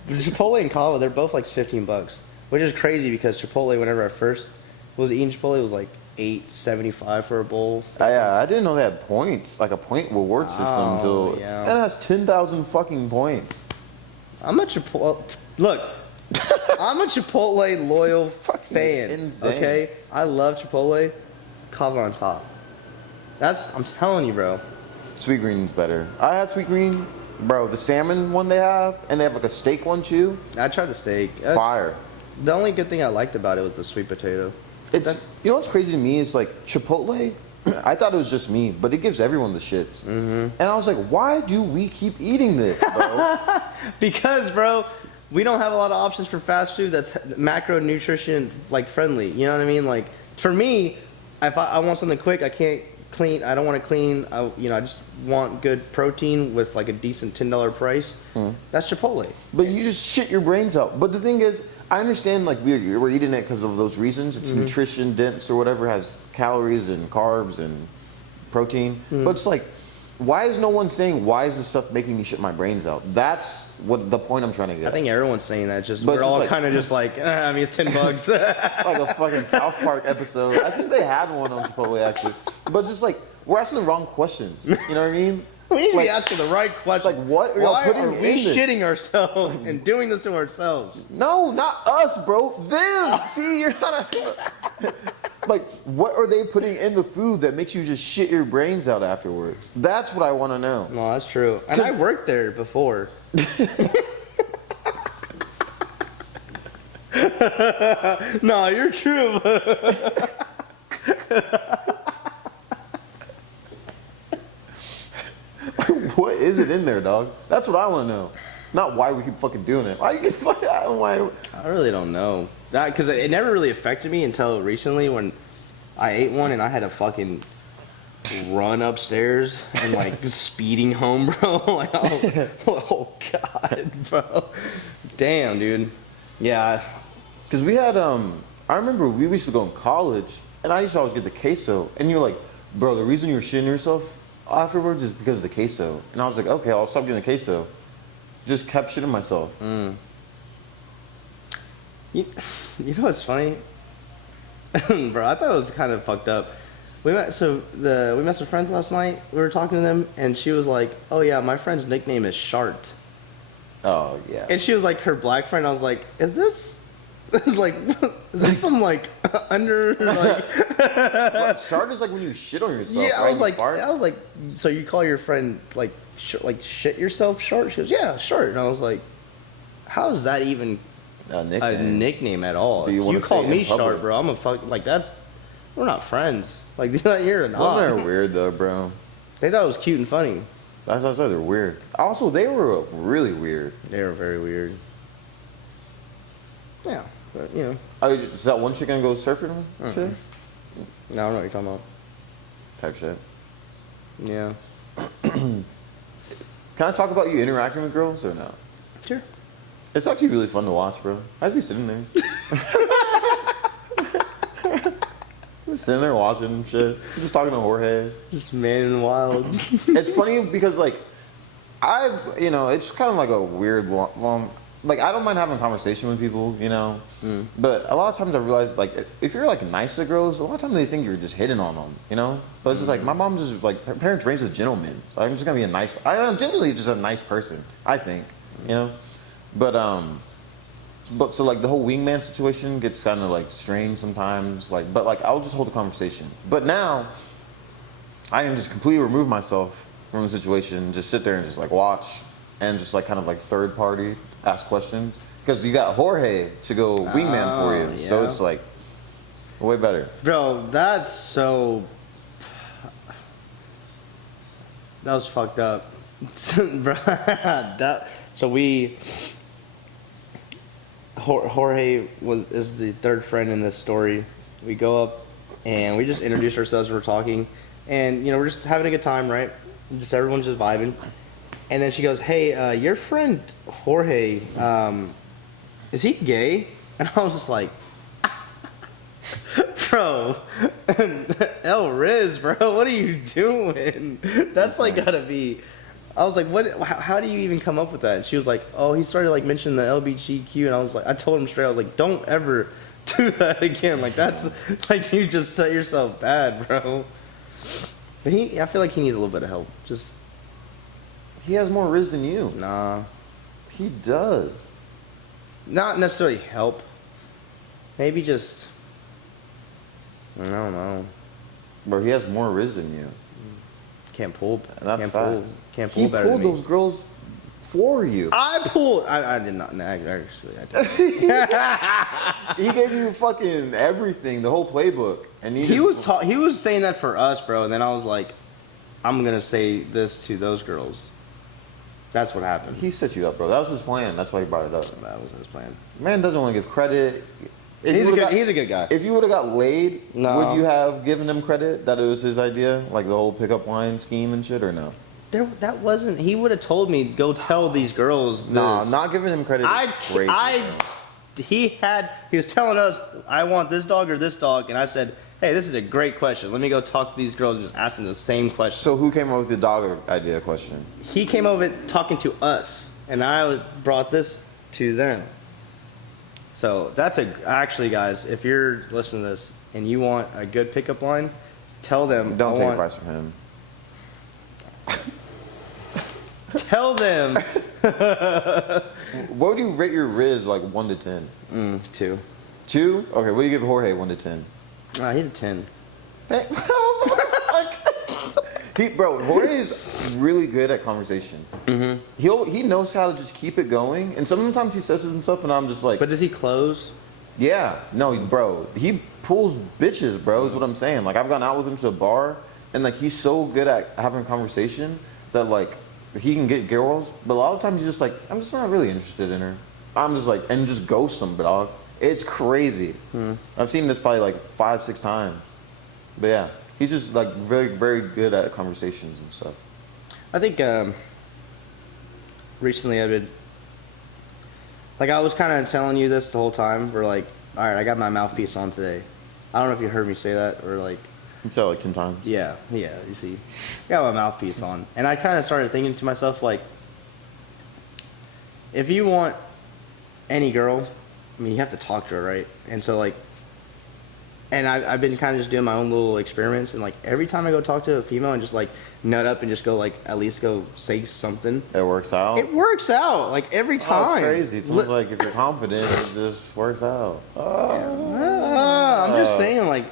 The Chipotle and Kava, they're both like $15, which is crazy because Chipotle, whenever I first was eating Chipotle, it was like $8.75 for a bowl. I didn't know they had points, like a point reward system. Until yeah. that has 10,000 fucking points. I'm a Chipotle. Look, I'm a Chipotle loyal Fucking fan. insane. Okay, I love Chipotle. Kava on top. I'm telling you, bro. Sweet Green's better. I had Sweet Green, bro. The salmon one they have, and they have like a steak one too. I tried the steak. Fire. The only good thing I liked about it was the sweet potato. It's you know what's crazy to me is like Chipotle. I thought it was just me, but it gives everyone the shits. Mm-hmm. And I was like, why do we keep eating this, bro? Because, bro, we don't have a lot of options for fast food that's macronutrition like friendly. You know what I mean? Like for me, if I want something quick, I can't clean. I don't want to clean. I just want good protein with like a decent $10 price. That's Chipotle. But you just shit your brains out. But the thing is, I understand like we're eating it because of those reasons. It's nutrition dense or whatever, has calories and carbs and protein. But it's like, why is no one saying why is this stuff making me shit my brains out? That's what the point I'm trying to get. I think everyone's saying that. Just But we're it's just all like- kind of just like, I mean, it's $10. like a fucking South Park episode. I think they had one on Chipotle actually. But just like we're asking the wrong questions. You know what I mean? We need to Like- be asking the right question. like, what are y'all Why putting are we in this? shitting ourselves and doing this to ourselves? No, not us, bro. Them. See, you're not asking. Like, what are they putting in the food that makes you just shit your brains out afterwards? That's what I want to know. No, that's true. And I worked there before. No, you're true. What is it in there, dog? That's what I want to know. Not why we keep fucking doing it. Why you keep fucking? I don't know why. I really don't know. Because it never really affected me until recently when I ate one and I had to fucking run upstairs and like speeding home, bro. Like, oh god, bro. Damn, dude. Yeah. Because we had I remember we used to go in college, and I used to always get the queso, and you're like, bro, the reason you were shitting yourself afterwards is because of the queso. And I was like, okay, I'll stop getting the queso. Just kept shitting myself. You know what's funny? Bro, I thought it was kind of fucked up. We met some friends last night. We were talking to them, and she was like, "Oh yeah, my friend's nickname is Shart." Oh yeah. And she was like, her black friend. I was like, "Is this like, is this some like under like?" What, shart is like when you shit on yourself. Yeah, right? I was You like, fart? so you call your friend like shit yourself Shart? She goes, "Yeah, Shart." And I was like, "How is that even A a nickname. nickname at all? Do you If wanna you call say it me in public? Shart, bro, I'm a fuck like that's we're not friends. Like you're an Women are odd. weird though, bro. They thought it was cute and funny. That's what I said. They're weird. Also, they were really weird. They were very weird. Yeah, but you know. Oh, is that one chick gonna go surfing and shit? No, I don't know what you're talking about. Type shit. Yeah. Can I talk about you interacting with girls or no? Sure. It's actually really fun to watch, bro. I just be sitting there. Just sitting there watching shit. Just talking to Jorge. Just man in the wild. It's funny because, like, it's kind of like a weird, long, like, I don't mind having a conversation with people, you know? But a lot of times I realize, like, if you're, like, nice to girls, a lot of times they think you're just hitting on them, you know? But it's just like, my mom's just, like, her parents raised as gentlemen. So I'm just going to be I'm genuinely just a nice person, I think, you know? But so like the whole wingman situation gets kind of like strange sometimes, like, but like I'll just hold a conversation. But now I can just completely remove myself from the situation, just sit there and just like watch and just like kind of like third party ask questions because you got Jorge to go wingman for you, so yeah. it's like way better. Bro, that was fucked up. Bro, Jorge is the third friend in this story. We go up and we just introduce ourselves. We're talking, and we're just having a good time, right? Just everyone's just vibing. And then she goes, "Hey, your friend Jorge, is he gay?" And I was just like, "Bro, El Riz, bro, what are you doing? That's like gotta be." I was like, "What? How do you even come up with that?" And she was like, "Oh, he started like mentioning the LGBTQ," and I was like, I told him straight, I was like, "Don't ever do that again. Like that's like you just set yourself bad, bro." But I feel like he needs a little bit of help. Just He has more riz than you. nah, He does. not necessarily help. Maybe just I don't know. Bro, he has more riz than you. Can't pull. And that's facts. Can't pull He better pulled than me. those girls for you. I pulled. I did not. Actually, I did. He gave you fucking everything, the whole playbook, and He was saying that for us, bro. And then I was like, I'm gonna say this to those girls. That's what happened. He set you up, bro. That was his plan. That's why he brought it up. That was his plan. Man doesn't want to give credit. He's a good guy. If you would have got laid, No. would you have given him credit that it was his idea, like the whole pickup line scheme and shit, or no? That wasn't. He would have told me go tell these girls. Nah, this. not giving him credit. Is crazy, bro. He was telling us, I want this dog or this dog, and I said, hey, this is a great question. Let me go talk to these girls and just ask them the same question. So who came up with the dog idea question? He came over talking to us, and I brought this to them. So that's actually, guys, if you're listening to this and you want a good pickup line, tell them. Don't take advice from him. Tell them. What would you rate your Riz, like 1 to 10? 2. 2? Okay, what do you give Jorge 1 to 10? He's a 10. Bro, Jorge is really good at conversation. Mm-hmm. He knows how to just keep it going, and sometimes he says some stuff, and I'm just like, But does he close? yeah, no, bro, he pulls bitches, bro. Is what I'm saying. Like I've gone out with him to a bar, and like he's so good at having a conversation that like he can get girls, but a lot of times he's just like, I'm just not really interested in her. I'm just like, and just ghost them, dog. It's crazy. I've seen this probably like 5-6 times, but yeah. He's just like very, very good at conversations and stuff. I think recently I've been, like I was kind of telling you this the whole time. We're like, all right, I got my mouthpiece on today. I don't know if you heard me say that or like. You said it like 10 times. Yeah, you see. I got my mouthpiece on. And I kind of started thinking to myself like, if you want any girl, I mean, you have to talk to her, right? And so like, and I've been kind of just doing my own little experiments, and like every time I go talk to a female and just like nut up and just go like at least go say something, It works out. it works out like every time. Oh, it's crazy. It's almost like if you're confident, it just works out. I'm just saying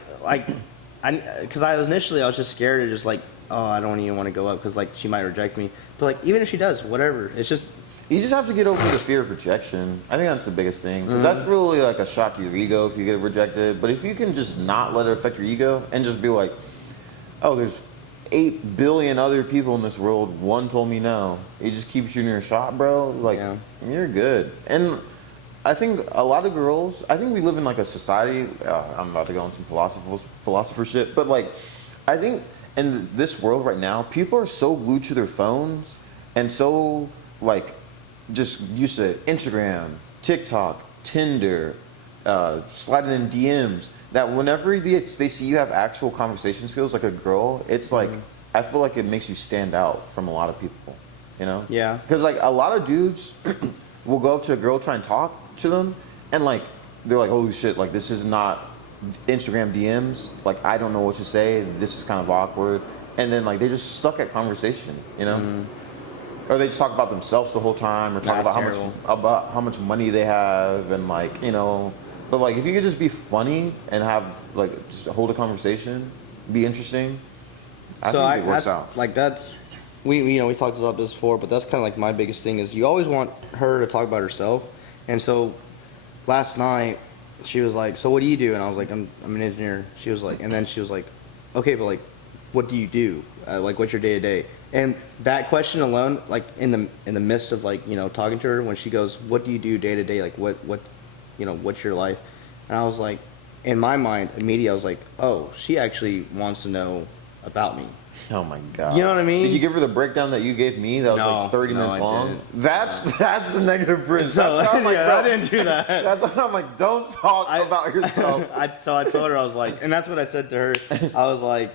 because I was just scared of just like, oh, I don't even want to go up because like she might reject me. But like even if she does, whatever. It's just You just have to get over the fear of rejection. I think that's the biggest thing. Because that's really like a shot to your ego if you get rejected. But if you can just not let it affect your ego and just be like, oh, there's 8 billion other people in this world. One told me no. You just keep shooting your shot, bro. Like, Yeah. you're good. And I think a lot of girls, I think we live in like a society, I'm about to go on some philosopher shit, but like, I think in this world right now, people are so glued to their phones and so like just used to Instagram, TikTok, Tinder, sliding in DMs, that whenever they see you have actual conversation skills like a girl, it's like, I feel like it makes you stand out from a lot of people, you know? Yeah. Because like a lot of dudes will go up to a girl, try and talk to them, and like they're like, holy shit, like this is not Instagram DMs, like I don't know what to say, this is kind of awkward, and then like they just suck at conversation, you know? Or they just talk about themselves the whole time, or talk That's about how much money they have, and like, you know. But like if you could just be funny and have like just hold a conversation, be interesting, I think it works out. Like that's we talked about this before, but that's kind of like my biggest thing is you always want her to talk about herself. And so last night she was like, so what do you do? And I was like, I'm an engineer. She was like, and then she was like, okay, but like what do you do? Like what's your day to day? And that question alone, like in the midst of like, you know, talking to her, when she goes, what do you do day to day? Like what you know, what's your life? And I was like, in my mind immediately I was like, oh, she actually wants to know about me. Oh my god! You know what I mean? Did you give her the breakdown that you gave me? That was No, like 30 no, minutes I long. didn't. That's the negative Prince. That's why I'm like, yeah, bro, I didn't do that. That's why I'm like, don't talk about yourself. So I told her, I was like, and that's what I said to her. I was like,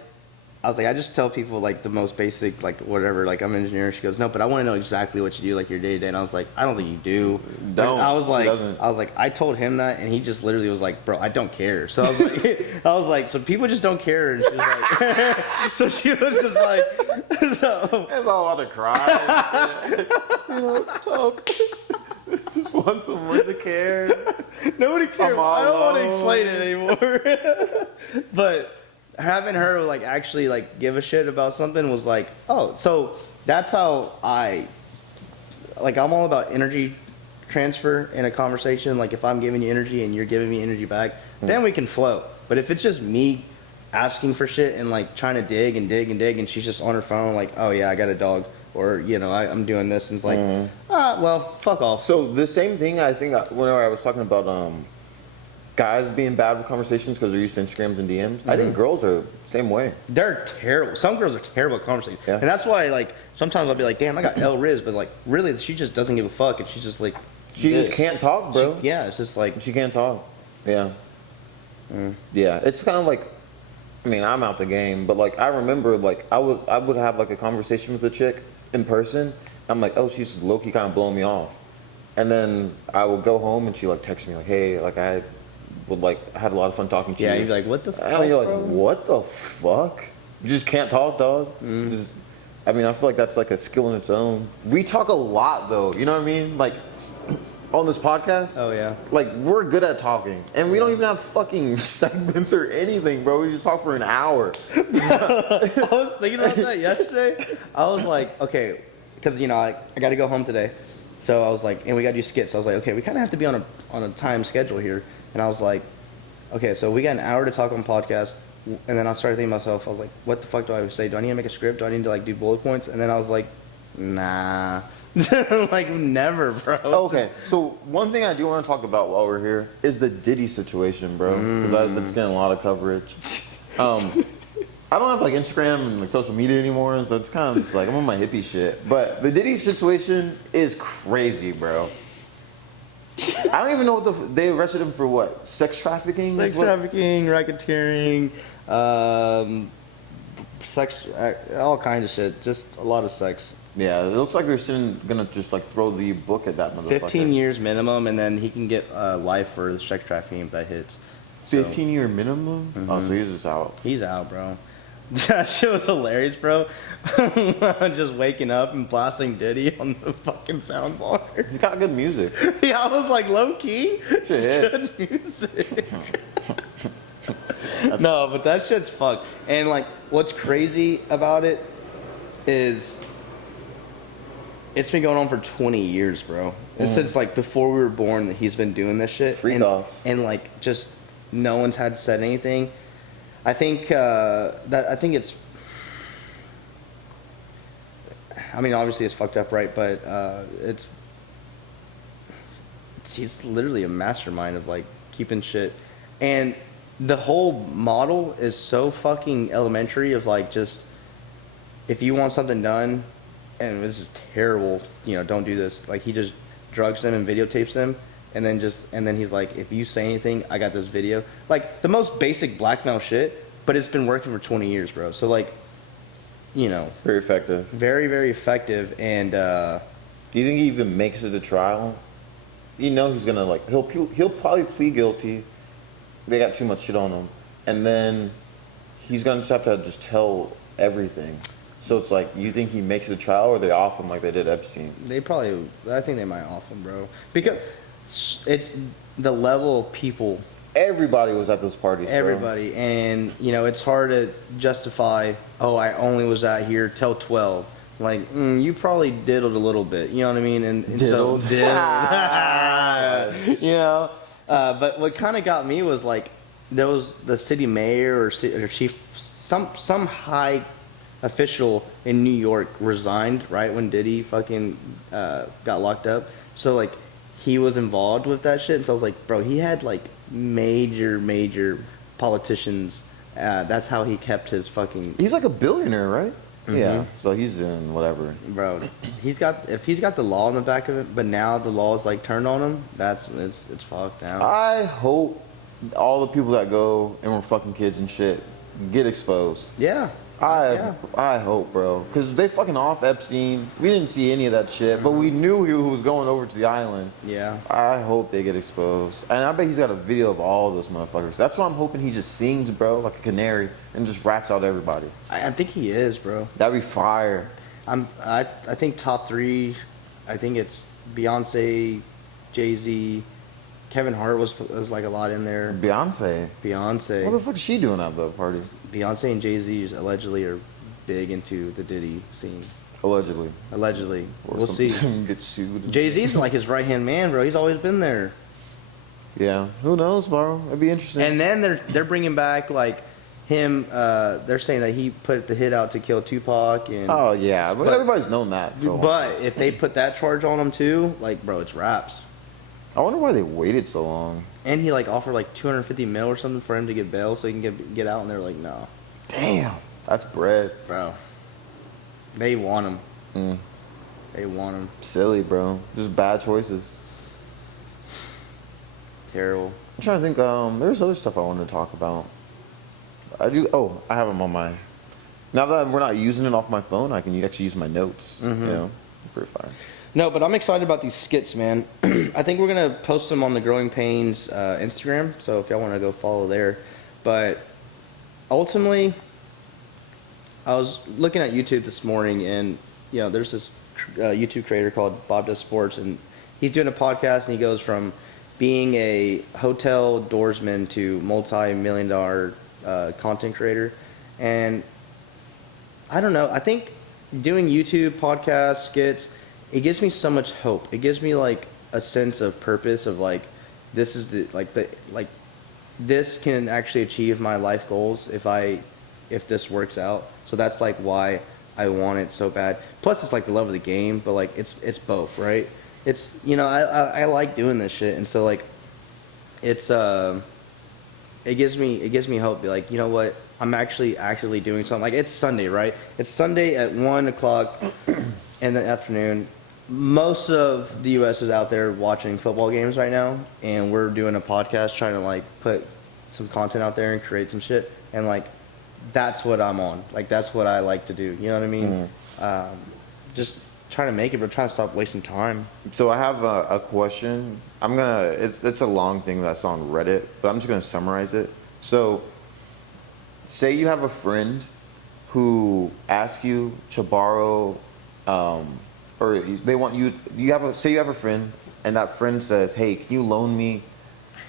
I just tell people like the most basic, like whatever, like I'm an engineer. She goes, no, but I want to know exactly what you do, like your day to day. And I was like, I don't think you do. Don't. I was She doesn't. like, I told him that, and he just literally was like, bro, I don't care. So I was like, so people just don't care. And she was like, so she was just like, so. It's all about to cry. And shit. You know, it's tough. Just want someone to care. Nobody cares. I'm all I don't want to alone. explain it anymore. But having her like actually like give a shit about something was like, oh, so that's how I'm all about energy transfer in a conversation. Like if I'm giving you energy and you're giving me energy back, then we can flow. But if it's just me asking for shit and like trying to dig and dig and dig, and she's just on her phone like, oh yeah, I got a dog, or you know, I'm doing this, and it's like, well, fuck off. So the same thing, I think, whenever I was talking about guys being bad with conversations because they're used to Instagrams and DMs, I think girls are the same way. They're terrible. Some girls are terrible at conversation. Yeah. And that's why, like, sometimes I'll be like, damn, I got L Riz, but, like, really, she just doesn't give a fuck, and she's just, like... She this. just can't talk, bro. Yeah, it's just, like... She can't talk. Yeah. Yeah, it's kind of like, I mean, I'm out the game, but, like, I remember, like, I would have, like, a conversation with a chick in person. I'm like, oh, she's low-key kind of blowing me off. And then I would go home, and she, like, text me, like, hey, like, I had a lot of fun talking to you. Yeah, you'd be like, what the fuck, And you're bro? like, what the fuck? You just can't talk, dog. Just, I mean, I feel like that's like a skill in its own. We talk a lot, though. You know what I mean? Like, on this podcast. Oh, yeah. Like, we're good at talking. And we don't even have fucking segments or anything, bro. We just talk for an hour. I was thinking about that yesterday. I was like, okay, because, you know, I got to go home today. So I was like, and we got to do skits. So I was like, okay, we kind of have to be on a time schedule here. And I was like, okay, so we got an hour to talk on podcast. And then I started thinking to myself, I was like, what the fuck do I say? Do I need to make a script? Do I need to like do bullet points? And then I was like, nah. Like, never, bro. Okay, so one thing I do want to talk about while we're here is the Diddy situation, bro. Because that's getting a lot of coverage. I don't have like Instagram and like social media anymore, so it's kind of just like I'm on my hippie shit. But the Diddy situation is crazy, bro. I don't even know what they arrested him for what? Sex trafficking? Sex trafficking, racketeering, sex, all kinds of shit. Just a lot of sex. Yeah, it looks like they're gonna just like throw the book at that motherfucker. 15 years minimum, and then he can get life for the sex trafficking if that hits. So, 15-year minimum? Oh, so he's just out. He's out, bro. That shit was hilarious, bro. Just waking up and blasting Diddy on the fucking soundbar. He's got good music. Yeah, I was like, low key, it's Shit. good music. No, but that shit's fucked. And like, what's crazy about it is it's been going on for 20 years, bro. Since like before we were born, that he's been doing this shit. Freak offs. And like, just no one's had said anything. I think I mean, obviously it's fucked up, right? But he's literally a mastermind of like keeping shit, and the whole model is so fucking elementary of like just if you want something done, and this is terrible, don't do this. Like he just drugs them and videotapes them, and then he's like, if you say anything, I got this video. Like the most basic blackmail shit, but it's been working for 20 years, bro. So like, Very effective. very very effective. And Do you think he even makes it to trial? He's gonna like he'll probably plead guilty. They got too much shit on him, and then he's gonna just have to just tell everything. So it's like, you think he makes it to trial, or they off him like they did Epstein? I think they might off him, bro, because it's the level of people. Everybody was at those parties. Everybody, and it's hard to justify. Oh, I only was out here till 12. Like you probably diddled a little bit. You know what I mean? And Diddled. so but what kind of got me was like there was the city mayor or chief, some high official in New York resigned right when Diddy fucking got locked up. So like he was involved with that shit, and so I was like, bro, he had like major politicians. That's how he kept his fucking. He's like a billionaire, right? Mm-hmm. Yeah. So he's in whatever. Bro, if he's got the law in the back of it, but now the law is like turned on him. It's fucked now. I hope all the people that go and were fucking kids and shit get exposed. Yeah. I hope, bro, because they fucking off Epstein. We didn't see any of that shit, but we knew he was going over to the island. Yeah. I hope they get exposed, and I bet he's got a video of all those motherfuckers. That's why I'm hoping he just sings, bro, like a canary, and just rats out everybody. I think he is, bro. That'd be fire. I think top 3. I think it's Beyonce, Jay-Z, Kevin Hart was like a lot in there. Beyonce. What the fuck is she doing at the party? Beyonce and Jay-Z allegedly are big into the Diddy scene. Allegedly. Or We'll see. Get sued. Jay-Z's like his right-hand man, bro. He's always been there. Yeah. Who knows, bro? It'd be interesting. And then they're bringing back like him. They're saying that he put the hit out to kill Tupac. And oh yeah, but everybody's known that. But if they put that charge on him too, like, bro, it's raps. I wonder why they waited so long. And he like offered like 250 mil or something for him to get bail so he can get out, and they're like, no. Damn, that's bread, bro. They want him. Mm. They want him. Silly, bro. Just bad choices. Terrible. I'm trying to think. There's other stuff I wanted to talk about. I do. Oh, I have them on my. Now that we're not using it off my phone, I can actually use my notes. Mm-hmm. Pretty fine. No, but I'm excited about these skits, man. I think we're gonna post them on the Growing Pains Instagram. So if y'all want to go follow there, but ultimately, I was looking at YouTube this morning, and there's this YouTube creator called Bob Does Sports, and he's doing a podcast, and he goes from being a hotel doorsman to multi-million-dollar content creator, and I don't know. I think doing YouTube podcasts, skits, it gives me so much hope. It gives me like a sense of purpose of like, this is this can actually achieve my life goals if this works out. So that's like why I want it so bad. Plus it's like the love of the game, but like it's both, right? It's I like doing this shit, and so like it's it gives me hope. Be like, you know what? I'm actually doing something. Like it's Sunday, right? It's Sunday at 1:00 in the afternoon. Most of the U.S. is out there watching football games right now, and we're doing a podcast trying to like put some content out there and create some shit. And like that's what I'm on. Like that's what I like to do. You know what I mean? Mm-hmm. Just trying to make it, but trying to stop wasting time. So I have a question. It's a long thing that's on Reddit, but I'm just gonna summarize it. So, say you have a friend who asks you to borrow, or they want you. Say you have a friend, and that friend says, "Hey, can you loan me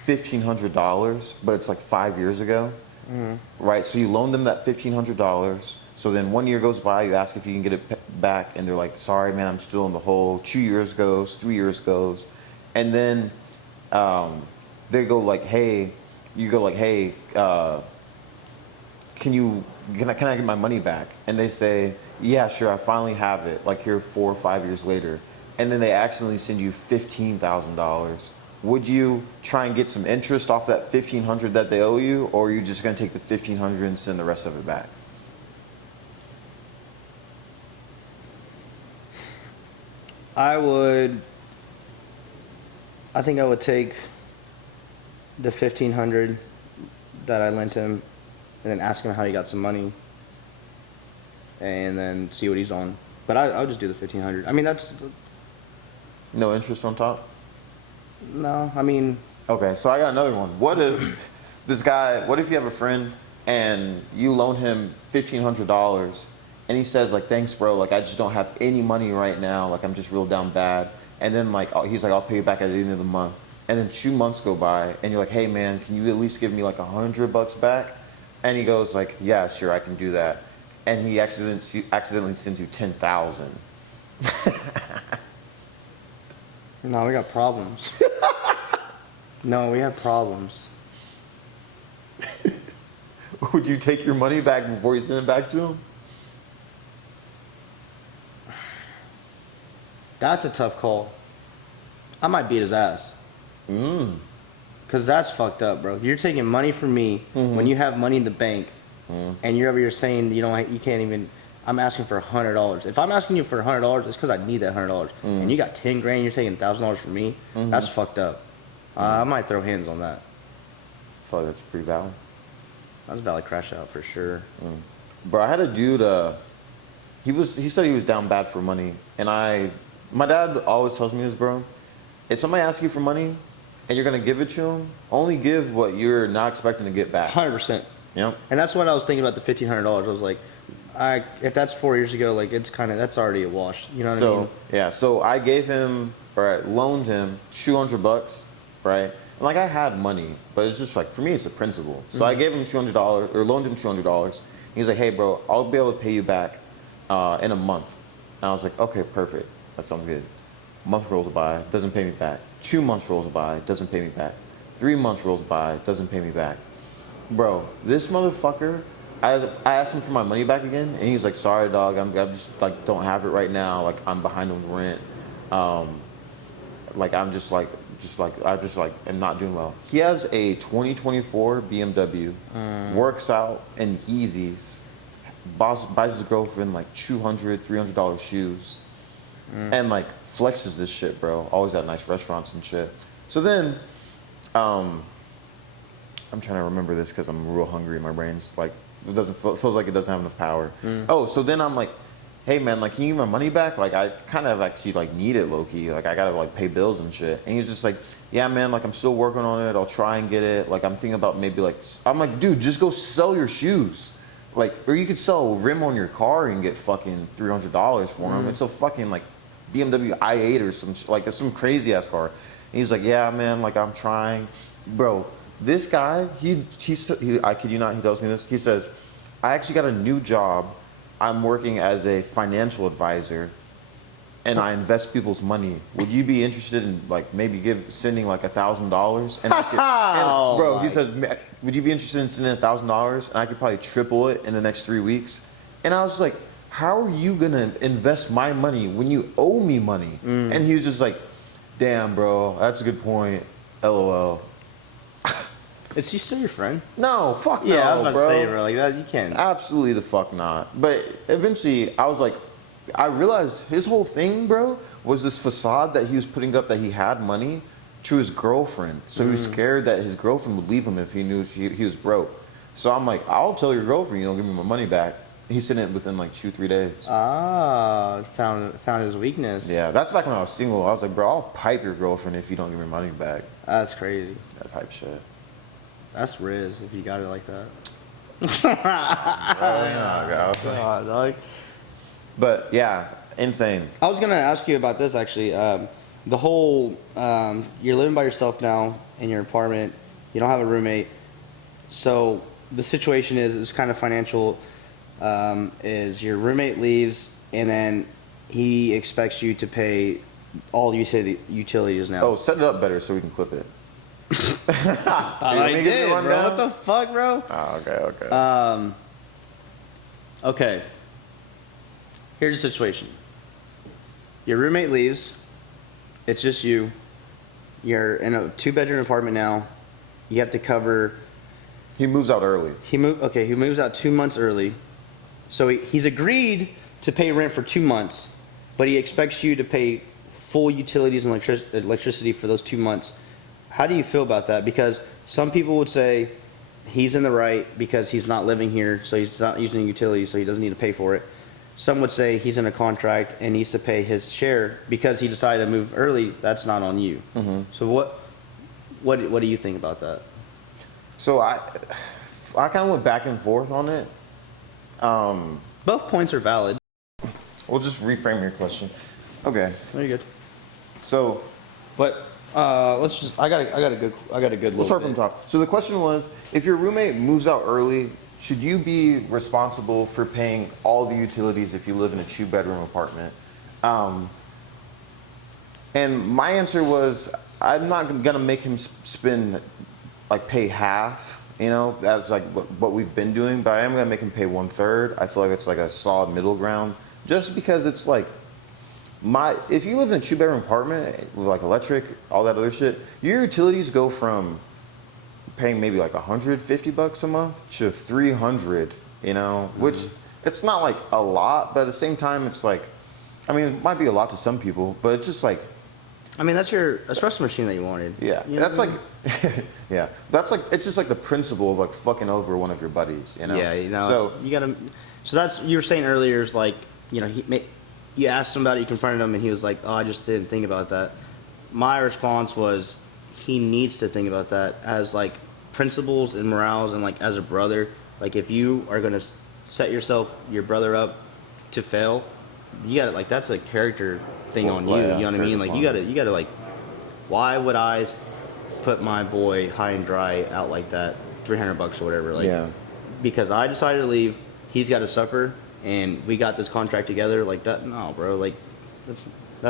$1,500?" But it's like 5 years ago, right? So you loan them that $1,500. So then 1 year goes by, you ask if you can get it back, and they're like, "Sorry, man, I'm still in the hole." 2 years goes, 3 years goes, and then they go like, "Hey," you go like, "Hey, can you can I get my money back? And they say, yeah, sure, I finally have it, like here 4 or 5 years later. And then they accidentally send you $15,000. Would you try and get some interest off that $1,500 that they owe you, or are you just gonna take the $1,500 and send the rest of it back? I think I would take the 1,500 that I lent him, and then ask him how he got some money, and then see what he's on. But I would just do the 1,500. I mean, that's No interest on top? no. I mean, Okay, so I got another one. What if what if you have a friend and you loan him $1,500 and he says like, thanks bro, like I just don't have any money right now, like I'm just real down bad. And then like he's like, I'll pay you back at the end of the month. And then 2 months go by and you're like, hey man, can you at least give me like $100 back? And he goes like, yeah, sure, I can do that. And he accidentally sends you 10,000. no, we got problems. No, we have problems. Would you take your money back before you send it back to him? That's a tough call. I might beat his ass. Cause that's fucked up, bro. You're taking money from me when you have money in the bank, and you're over here saying you can't even. I'm asking for $100. If I'm asking you for $100, it's because I need that $100. And you got 10 grand, you're taking $1,000 from me. That's fucked up. I might throw hands on that. I feel like that's pretty valid. That's a valid crash out for sure. Bro, I had a dude. He said he was down bad for money, and my dad always tells me this, bro. If somebody asks you for money, and you're gonna give it to them, only give what you're not expecting to get back. 100%. Yep. And that's what I was thinking about the $1,500. I was like, if that's 4 years ago, like that's already a wash. You know what I mean? Yeah. So I loaned him $200, right? And like I had money, but it's just like for me, it's a principle. So I gave him $200 or loaned him $200. He's like, hey, bro, I'll be able to pay you back in a month. And I was like, okay, perfect. That sounds good. A month rolls by, doesn't pay me back. 2 months rolls by, doesn't pay me back. 3 months rolls by, doesn't pay me back. Bro, this motherfucker, I asked him for my money back again, and he's like, sorry, dog, I'm just like, don't have it right now. Like, I'm behind on rent. Like, I'm just am not doing well. He has a 2024 BMW, works out in Yeezys, buys his girlfriend like $200, $300 shoes. And like flexes this shit, bro. Always at nice restaurants and shit. So then, I'm trying to remember this because I'm real hungry. My brain's like feels like it doesn't have enough power. Oh, so then I'm like, hey man, like can you give my money back? Like I kind of actually like need it low key. Like I gotta like pay bills and shit. And he's just like, yeah man, like I'm still working on it. I'll try and get it. Like I'm thinking about maybe like I'm like, dude, just go sell your shoes. Like or you could sell a rim on your car and get fucking $300 for them. It's a fucking like BMW i8 or some crazy ass car. And he's like, yeah, man, like I'm trying, bro. This guy, he I kid you not, he tells me this. He says, I actually got a new job. I'm working as a financial advisor, and I invest people's money. Would you be interested in like maybe sending like $1,000? And I could, bro, he says, would you be interested in sending $1,000? And I could probably triple it in the next 3 weeks. And I was like, how are you gonna invest my money when you owe me money? And he was just like, damn, bro, that's a good point. LOL. Is he still your friend? No, fuck no, Yeah, I was about bro. to say, bro, like that, you can't. Absolutely the fuck not. But eventually, I was like, I realized his whole thing, bro, was this facade that he was putting up that he had money to his girlfriend. So he was scared that his girlfriend would leave him if he knew he was broke. So I'm like, I'll tell your girlfriend you don't give me my money back. He sent it within like 2-3 days. Found his weakness. Yeah, that's back when I was single. I was like, bro, I'll pipe your girlfriend if you don't give me money back. That's crazy. That type shit. That's Riz if you got it like that. God, dog. But yeah, insane. I was gonna ask you about this actually. The whole you're living by yourself now in your apartment. You don't have a roommate, so the situation is kind of financial. Is your roommate leaves and then he expects you to pay all utilities now. Oh, set it up better so we can clip it. I did, bro. What the fuck, bro? Oh, okay. Okay. Here's the situation. Your roommate leaves. It's just you. You're in a 2-bedroom apartment now. You have to cover. He moves out early. He moves out 2 months early. So he's agreed to pay rent for 2 months, but he expects you to pay full utilities and electricity for those 2 months. How do you feel about that? Because some people would say he's in the right because he's not living here, so he's not using utilities, so he doesn't need to pay for it. Some would say he's in a contract and needs to pay his share because he decided to move early. That's not on you. Mm-hmm. So what do you think about that? So I kind of went back and forth on it. Both points are valid. We'll just reframe your question. Okay. Very good. So, But let's just. I got a good we'll little. start bit. from the top. So the question was, if your roommate moves out early, should you be responsible for paying all the utilities if you live in a 2-bedroom apartment? And my answer was, I'm not gonna make him spend, like, pay half, you know, as like what we've been doing, but I am gonna make him pay 1/3. I feel like it's like a solid middle ground, just because it's like, if you live in a 2-bedroom apartment with like electric, all that other shit, your utilities go from paying maybe like $150 a month to $300, you know, which it's not like a lot, but at the same time, it's like, I mean, it might be a lot to some people, but it's just like, I mean, that's your espresso machine that you wanted. yeah, You know that's what I like, mean? yeah, that's like, it's just like the principle of like fucking over one of your buddies, you know? Yeah, you know. So, you gotta. So that's you were saying earlier is like, you know, you asked him about it, you confronted him, and he was like, "Oh, I just didn't think about that." My response was, he needs to think about that as like principles and morals, and like as a brother. Like if you are gonna set your brother up to fail, you gotta like that's a character thing on you. Yeah, You know what I mean? Like you gotta like, why would I put my boy high and dry out like that, $300 or whatever? Like, yeah. because I decided to leave, he's got to suffer, and we got this contract together like that. No, bro, like that's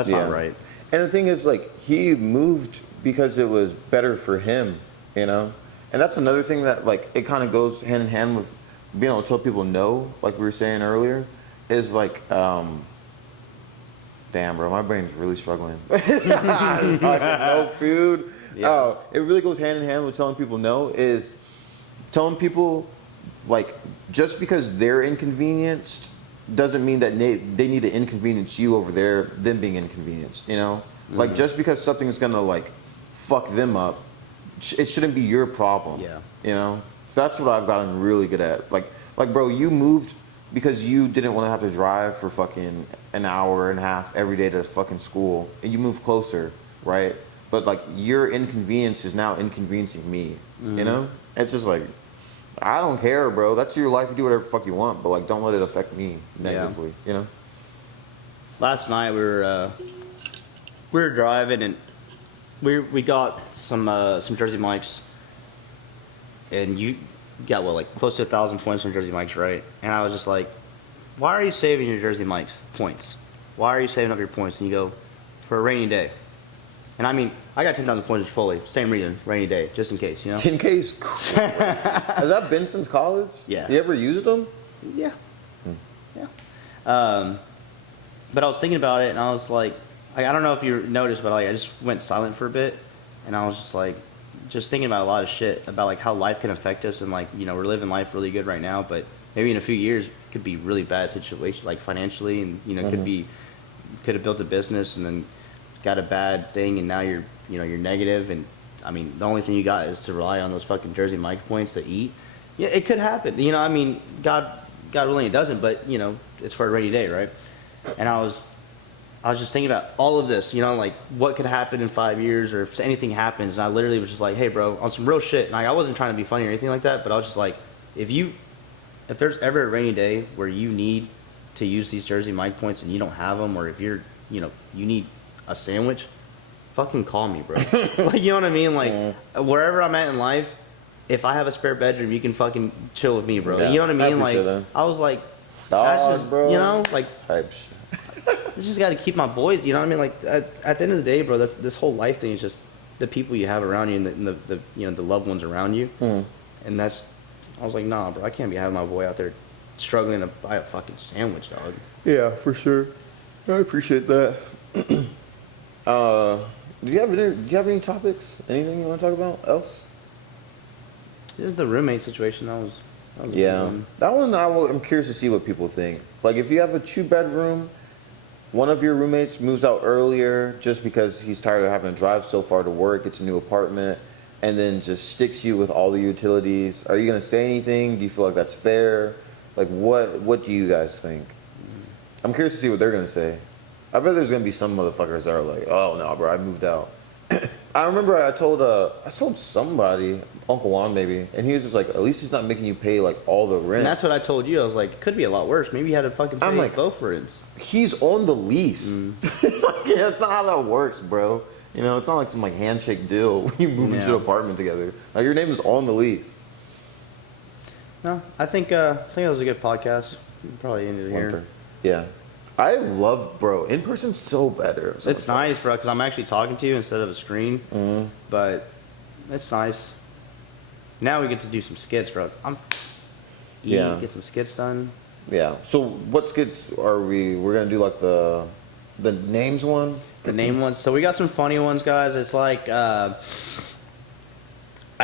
not right. And the thing is, like, he moved because it was better for him, you know? And that's another thing that, like, it kind of goes hand in hand with being able to tell people no, like we were saying earlier, is like, damn, bro, my brain's really struggling. It's like no food. Yeah. Oh, it really goes hand in hand with telling people no, is telling people, like, just because they're inconvenienced doesn't mean that they need to inconvenience you over them being inconvenienced, you know? Mm-hmm. Like, just because something's gonna, like, fuck them up, it shouldn't be your problem. Yeah. You know? So that's what I've gotten really good at. Like, bro, you moved because you didn't want to have to drive for fucking an hour and a half every day to fucking school, and you moved closer, right? But, like, your inconvenience is now inconveniencing me, you know? It's just like, I don't care, bro. That's your life. You do whatever the fuck you want, but, like, don't let it affect me negatively, you know? Last night we were driving, and we got some Jersey Mike's, and you got what, like close to 1,000 points on Jersey Mike's, right? And I was just like, why are you saving your Jersey Mike's points? Why are you saving up your points? And you go, for a rainy day. And I mean, I got 10,000 points at Chipotle, same reason, rainy day, just in case, you know? 10K is cool. Has that been since college? Yeah. You ever used them? Yeah. Yeah. But I was thinking about it, and I was like, I don't know if you noticed, but like I just went silent for a bit, and I was just like, just thinking about a lot of shit about like how life can affect us, and like, you know, we're living life really good right now, but maybe in a few years could be really bad situation, like financially, and you know, could have built a business and then got a bad thing, and now you're negative, and I mean, the only thing you got is to rely on those fucking Jersey Mike points to eat. Yeah, it could happen. You know, I mean, God willing it doesn't, but you know, it's for a rainy day, right? And I was just thinking about all of this, you know, like what could happen in 5 years, or if anything happens. And I literally was just like, hey, bro, on some real shit. And I wasn't trying to be funny or anything like that, but I was just like, if there's ever a rainy day where you need to use these Jersey Mike points and you don't have them, or if you need a sandwich, fucking call me, bro. Like, you know what I mean? Like, wherever I'm at in life, if I have a spare bedroom, you can fucking chill with me, bro. Yeah, you know what I mean? Like, I was like, that's just, bro. You know, like, type shit. I just got to keep my boys. You know what I mean? Like, at the end of the day, bro, this whole life thing is just the people you have around you, and the loved ones around you. And I was like, nah, bro, I can't be having my boy out there struggling to buy a fucking sandwich, dog. Yeah, for sure. I appreciate that. Do you have any topics? Anything you want to talk about else? This is the roommate situation. That was a good Yeah, one. that one I'm curious to see what people think. Like, if you have a 2-bedroom, one of your roommates moves out earlier just because he's tired of having to drive so far to work, gets a new apartment, and then just sticks you with all the utilities. Are you gonna say anything? Do you feel like that's fair? Like, what do you guys think? I'm curious to see what they're gonna say. I bet there's gonna be some motherfuckers that are like, "Oh no, bro, I moved out." I remember I told somebody, Uncle Juan maybe, and he was just like, "At least he's not making you pay like all the rent." And that's what I told you. I was like, it could be a lot worse. Maybe you had to fucking pay I'm like, both rents. He's on the lease. Yeah, that's not how that works, bro. You know, it's not like some like handshake deal when you move into Yeah. an apartment together. Like, your name is on the lease. No, I think it was a good podcast. We probably ended it here. Yeah. I love, bro, in person so better. So It's nice, bro, because I'm actually talking to you instead of a screen. Mm-hmm. But it's nice. Now we get to do some skits, bro. Yeah. Get some skits done. Yeah. So what skits are we're gonna do like the names one? The name ones. So we got some funny ones, guys. It's like I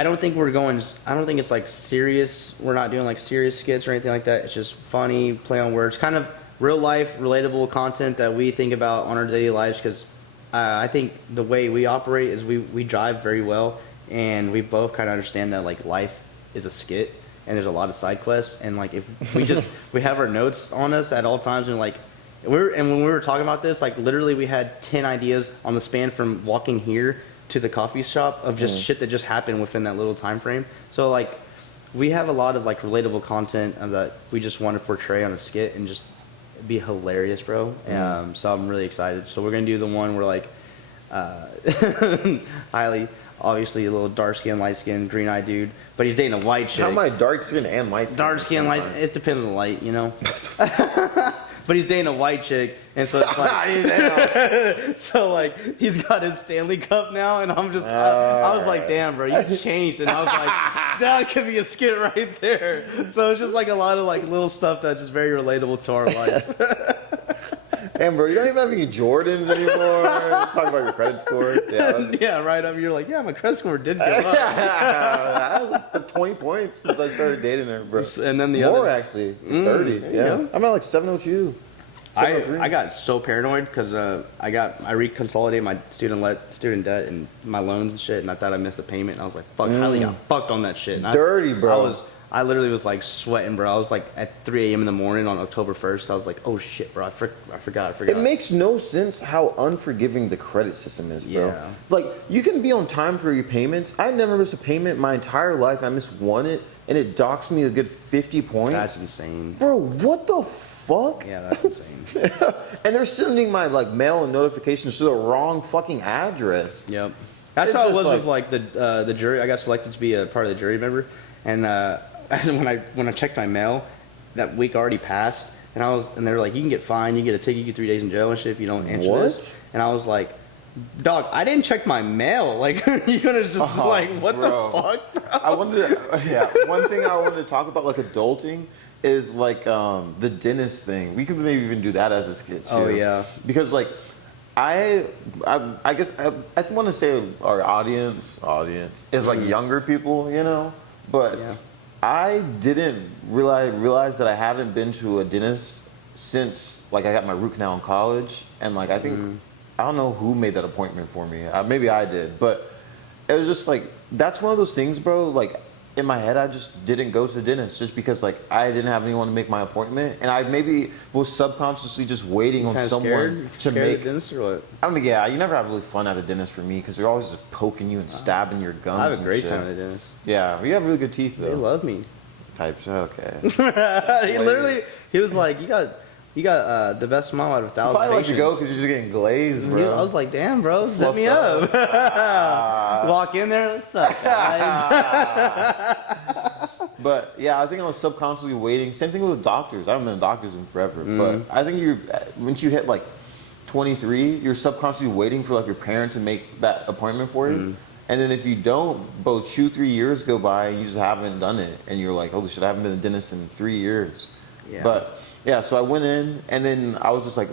don't think it's like serious. We're not doing like serious skits or anything like that. It's just funny, play on words, kind of real life, relatable content that we think about on our daily lives. Because I think the way we operate is we drive very well, and we both kind of understand that like life is a skit, and there's a lot of side quests, and like if we just we have our notes on us at all times, and like when we were talking about this, like literally we had 10 ideas on the span from walking here to the coffee shop of just shit that just happened within that little time frame. So like we have a lot of like relatable content that we just want to portray on a skit and just be hilarious, bro. So I'm really excited. So we're gonna do the one where like highly obviously a little dark skin, light skin, green eyed dude, but he's dating a white chick. How am I dark skin and light skin? Dark skin, light skin, it depends on the light, you know. But he's dating a white chick, and so it's like, so like he's got his Stanley Cup now, and I'm just, I was like, damn, bro, you changed, and I was like, that could be a skit right there. So it's just like a lot of like little stuff that's just very relatable to our life. Damn, bro, you don't even have any Jordans anymore. Talk about your credit score. Yeah. Yeah, right. I mean, you're like, yeah, my credit score did go up. That was like 20 points since I started dating her, bro. And then the More other, actually, 30. there you Yeah, go. I'm at like 702. 703. I got so paranoid because I reconsolidated my student debt and my loans and shit, and I thought I missed a payment, and I was like, fuck, Highly got fucked on that shit. And Dirty, bro. I literally was like sweating, bro. I was like at 3 a.m. in the morning on October 1st. I was like, oh shit, bro, I forgot. It makes no sense how unforgiving the credit system is, bro. Yeah. Like, you can be on time for your payments. I never missed a payment my entire life. I missed one and it docks me a good 50 points. That's insane. Bro, what the fuck? Yeah, that's insane. And they're sending my like mail and notifications to the wrong fucking address. Yep. That's It's how it just was like- with like the jury. I got selected to be a part of the jury member, and when I checked my mail, that week already passed, and they were like, you can get fined, you can get a ticket, you get 3 days in jail and shit if you don't answer this. What? And I was like, dog, I didn't check my mail. Like, you're gonna just like, what bro. the fuck, bro? I wanted to, yeah. One thing I wanted to talk about, like adulting, is like the dentist thing. We could maybe even do that as a skit too. Oh, yeah. Because like, I guess I want to say our audience is like younger people, you know. But Yeah. I didn't realize that I haven't been to a dentist since like I got my root canal in college, and like I think I don't know who made that appointment for me. Maybe I did, but it was just like that's one of those things, bro. Like in my head, I just didn't go to the dentist just because like I didn't have anyone to make my appointment, and I maybe was subconsciously just waiting on Kinda someone to scared make. of the dentist or what? I mean, yeah, you never have really fun at the dentist for me because they're always just poking you and stabbing your gums. I have a and great shit. time at the dentist. Yeah, you have really good teeth though. They love me. Types. Okay. He literally, he was like, you got the best smile out of 1,000 Probably let you go patients. because you're just getting glazed, bro. I was like, damn, bro, set Fluffed me up. Walk in there, what's up, guys? But yeah, I think I was subconsciously waiting. Same thing with the doctors. I haven't been to doctors in forever. But I think once you hit like 23, you're subconsciously waiting for like your parent to make that appointment for you. And then if you don't, about 2-3 years go by and you just haven't done it, and you're like, holy shit, I haven't been to the dentist in 3 years. Yeah. But yeah, so I went in, and then I was just like,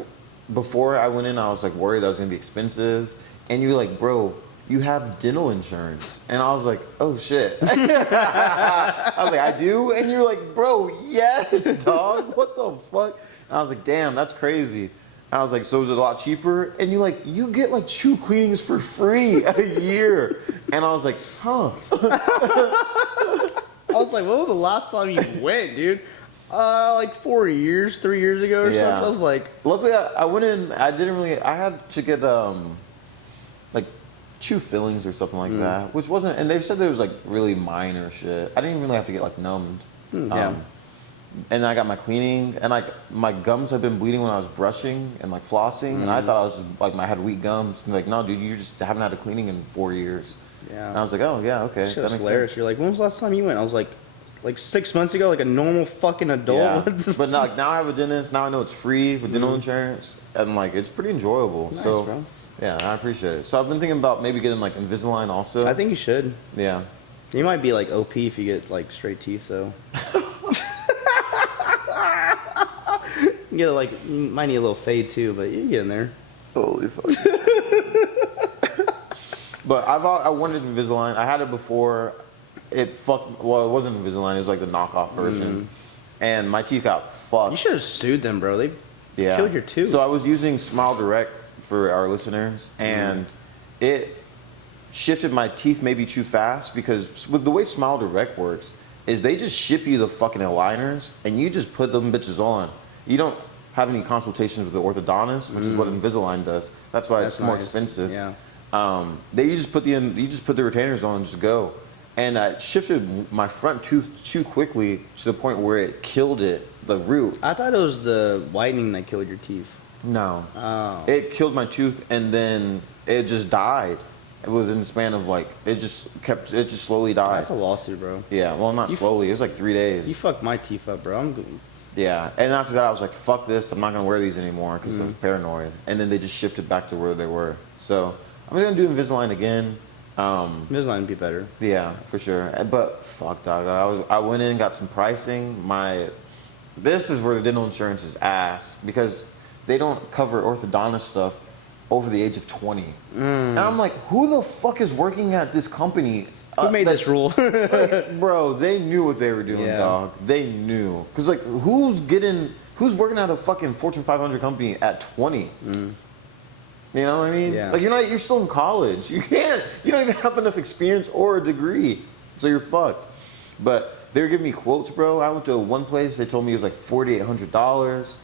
before I went in, I was like worried that was gonna be expensive. And you're like, bro, you have dental insurance. And I was like, oh shit. I was like, I do? And you're like, bro, yes, dog. What the fuck? And I was like, damn, that's crazy. And I was like, so is it a lot cheaper? And you're like, you get like 2 cleanings for free a year. And I was like, huh. I was like, when was the last time you went, dude? Like 4 years, 3 years ago or Yeah. something. I was like, Luckily, I went in, I didn't really, I had to get, like, 2 fillings or something like that, which wasn't, and they said there was, like, really minor shit. I didn't really have to get, like, numbed. yeah. And I got my cleaning, and, like, my gums had been bleeding when I was brushing and, like, flossing, and I thought I was just, like, I had weak gums. And like, no, dude, you just haven't had a cleaning in 4 years. Yeah. And I was like, oh, yeah, okay, Shit that was makes hilarious. sense. You're like, when was the last time you went? I was like 6 months ago, like a normal fucking adult. Yeah. What the But now I have a dentist. Now I know it's free with dental insurance, and like it's pretty enjoyable. Nice, so, bro. yeah, I appreciate it. So I've been thinking about maybe getting like Invisalign also. I think you should. Yeah. You might be like OP if you get like straight teeth though. You get like, you might need a little fade too, but you get in there. Holy fuck. But I wanted Invisalign. I had it before. It fucked. Well, it wasn't Invisalign. It was like the knockoff version, and my teeth got fucked. You should have sued them, bro. They Yeah. killed your tooth. So I was using Smile Direct for our listeners, and it shifted my teeth maybe too fast because with the way Smile Direct works is they just ship you the fucking aligners and you just put them bitches on. You don't have any consultations with the orthodontist, which is what Invisalign does. That's why That's it's more nice. expensive. Yeah. You just put the retainers on and just go. And I shifted my front tooth too quickly to the point where it killed it, the root. I thought it was the whitening that killed your teeth. No. Oh. It killed my tooth and then it just died within the span of like, it just slowly died. That's a lawsuit, bro. Yeah, well, not slowly. It was like 3 days. You fucked my teeth up, bro. I'm good. Yeah, and after that, I was like, fuck this. I'm not going to wear these anymore because I was paranoid. And then they just shifted back to where they were. So I'm going to do Invisalign again. Invisalign would be better. Yeah, for sure. But fuck, dog. I went in, got some pricing. This is where the dental insurance is ass because they don't cover orthodontist stuff over the age of 20. And I'm like, who the fuck is working at this company? Who made this rule? Like, bro, they knew what they were doing, Yeah. dog. They knew. Cause like, who's working at a fucking Fortune 500 company at 20? You know what I mean? Yeah. Like you're still in college. You don't even have enough experience or a degree. So you're fucked. But they were giving me quotes, bro. I went to one place, they told me it was like $4,800.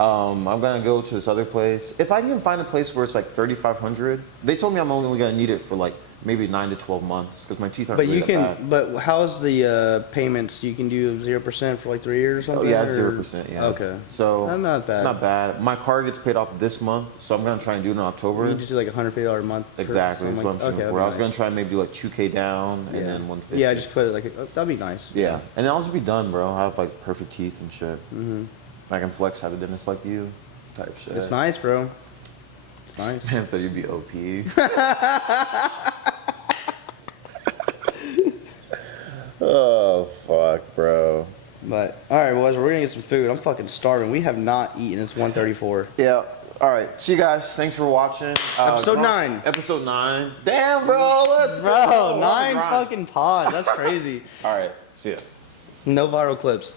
I'm gonna go to this other place. If I can find a place where it's like $3,500, they told me I'm only gonna need it for like maybe 9 to 12 months because my teeth aren't But really you that can. bad. But how's the payments? You can do 0% for like 3 years or Oh something. yeah, it's or- 0%. Yeah. Okay. So Not bad. Not bad. My car gets paid off this month, so I'm gonna try and do it in October. You just do like $150 a month. or Exactly. something That's what I'm shooting that'd for. be I was gonna nice. try and maybe do like 2K down and Yeah. then 150. Yeah, just put it like that'd be nice. Yeah, and then I'll just be done, bro. I have like perfect teeth and shit. I can flex have a dentist like you, type shit. It's nice, bro. It's nice. Man, so you'd be OP. Oh fuck, bro. But all right, boys, we're gonna get some food. I'm fucking starving. We have not eaten. It's 1:34. Yeah. All right. See you guys. Thanks for watching. Episode go on- 9. Episode 9. Damn, bro. Let's go. Bro, On the 9 grind. fucking pods. That's crazy. All right. See ya. No viral clips.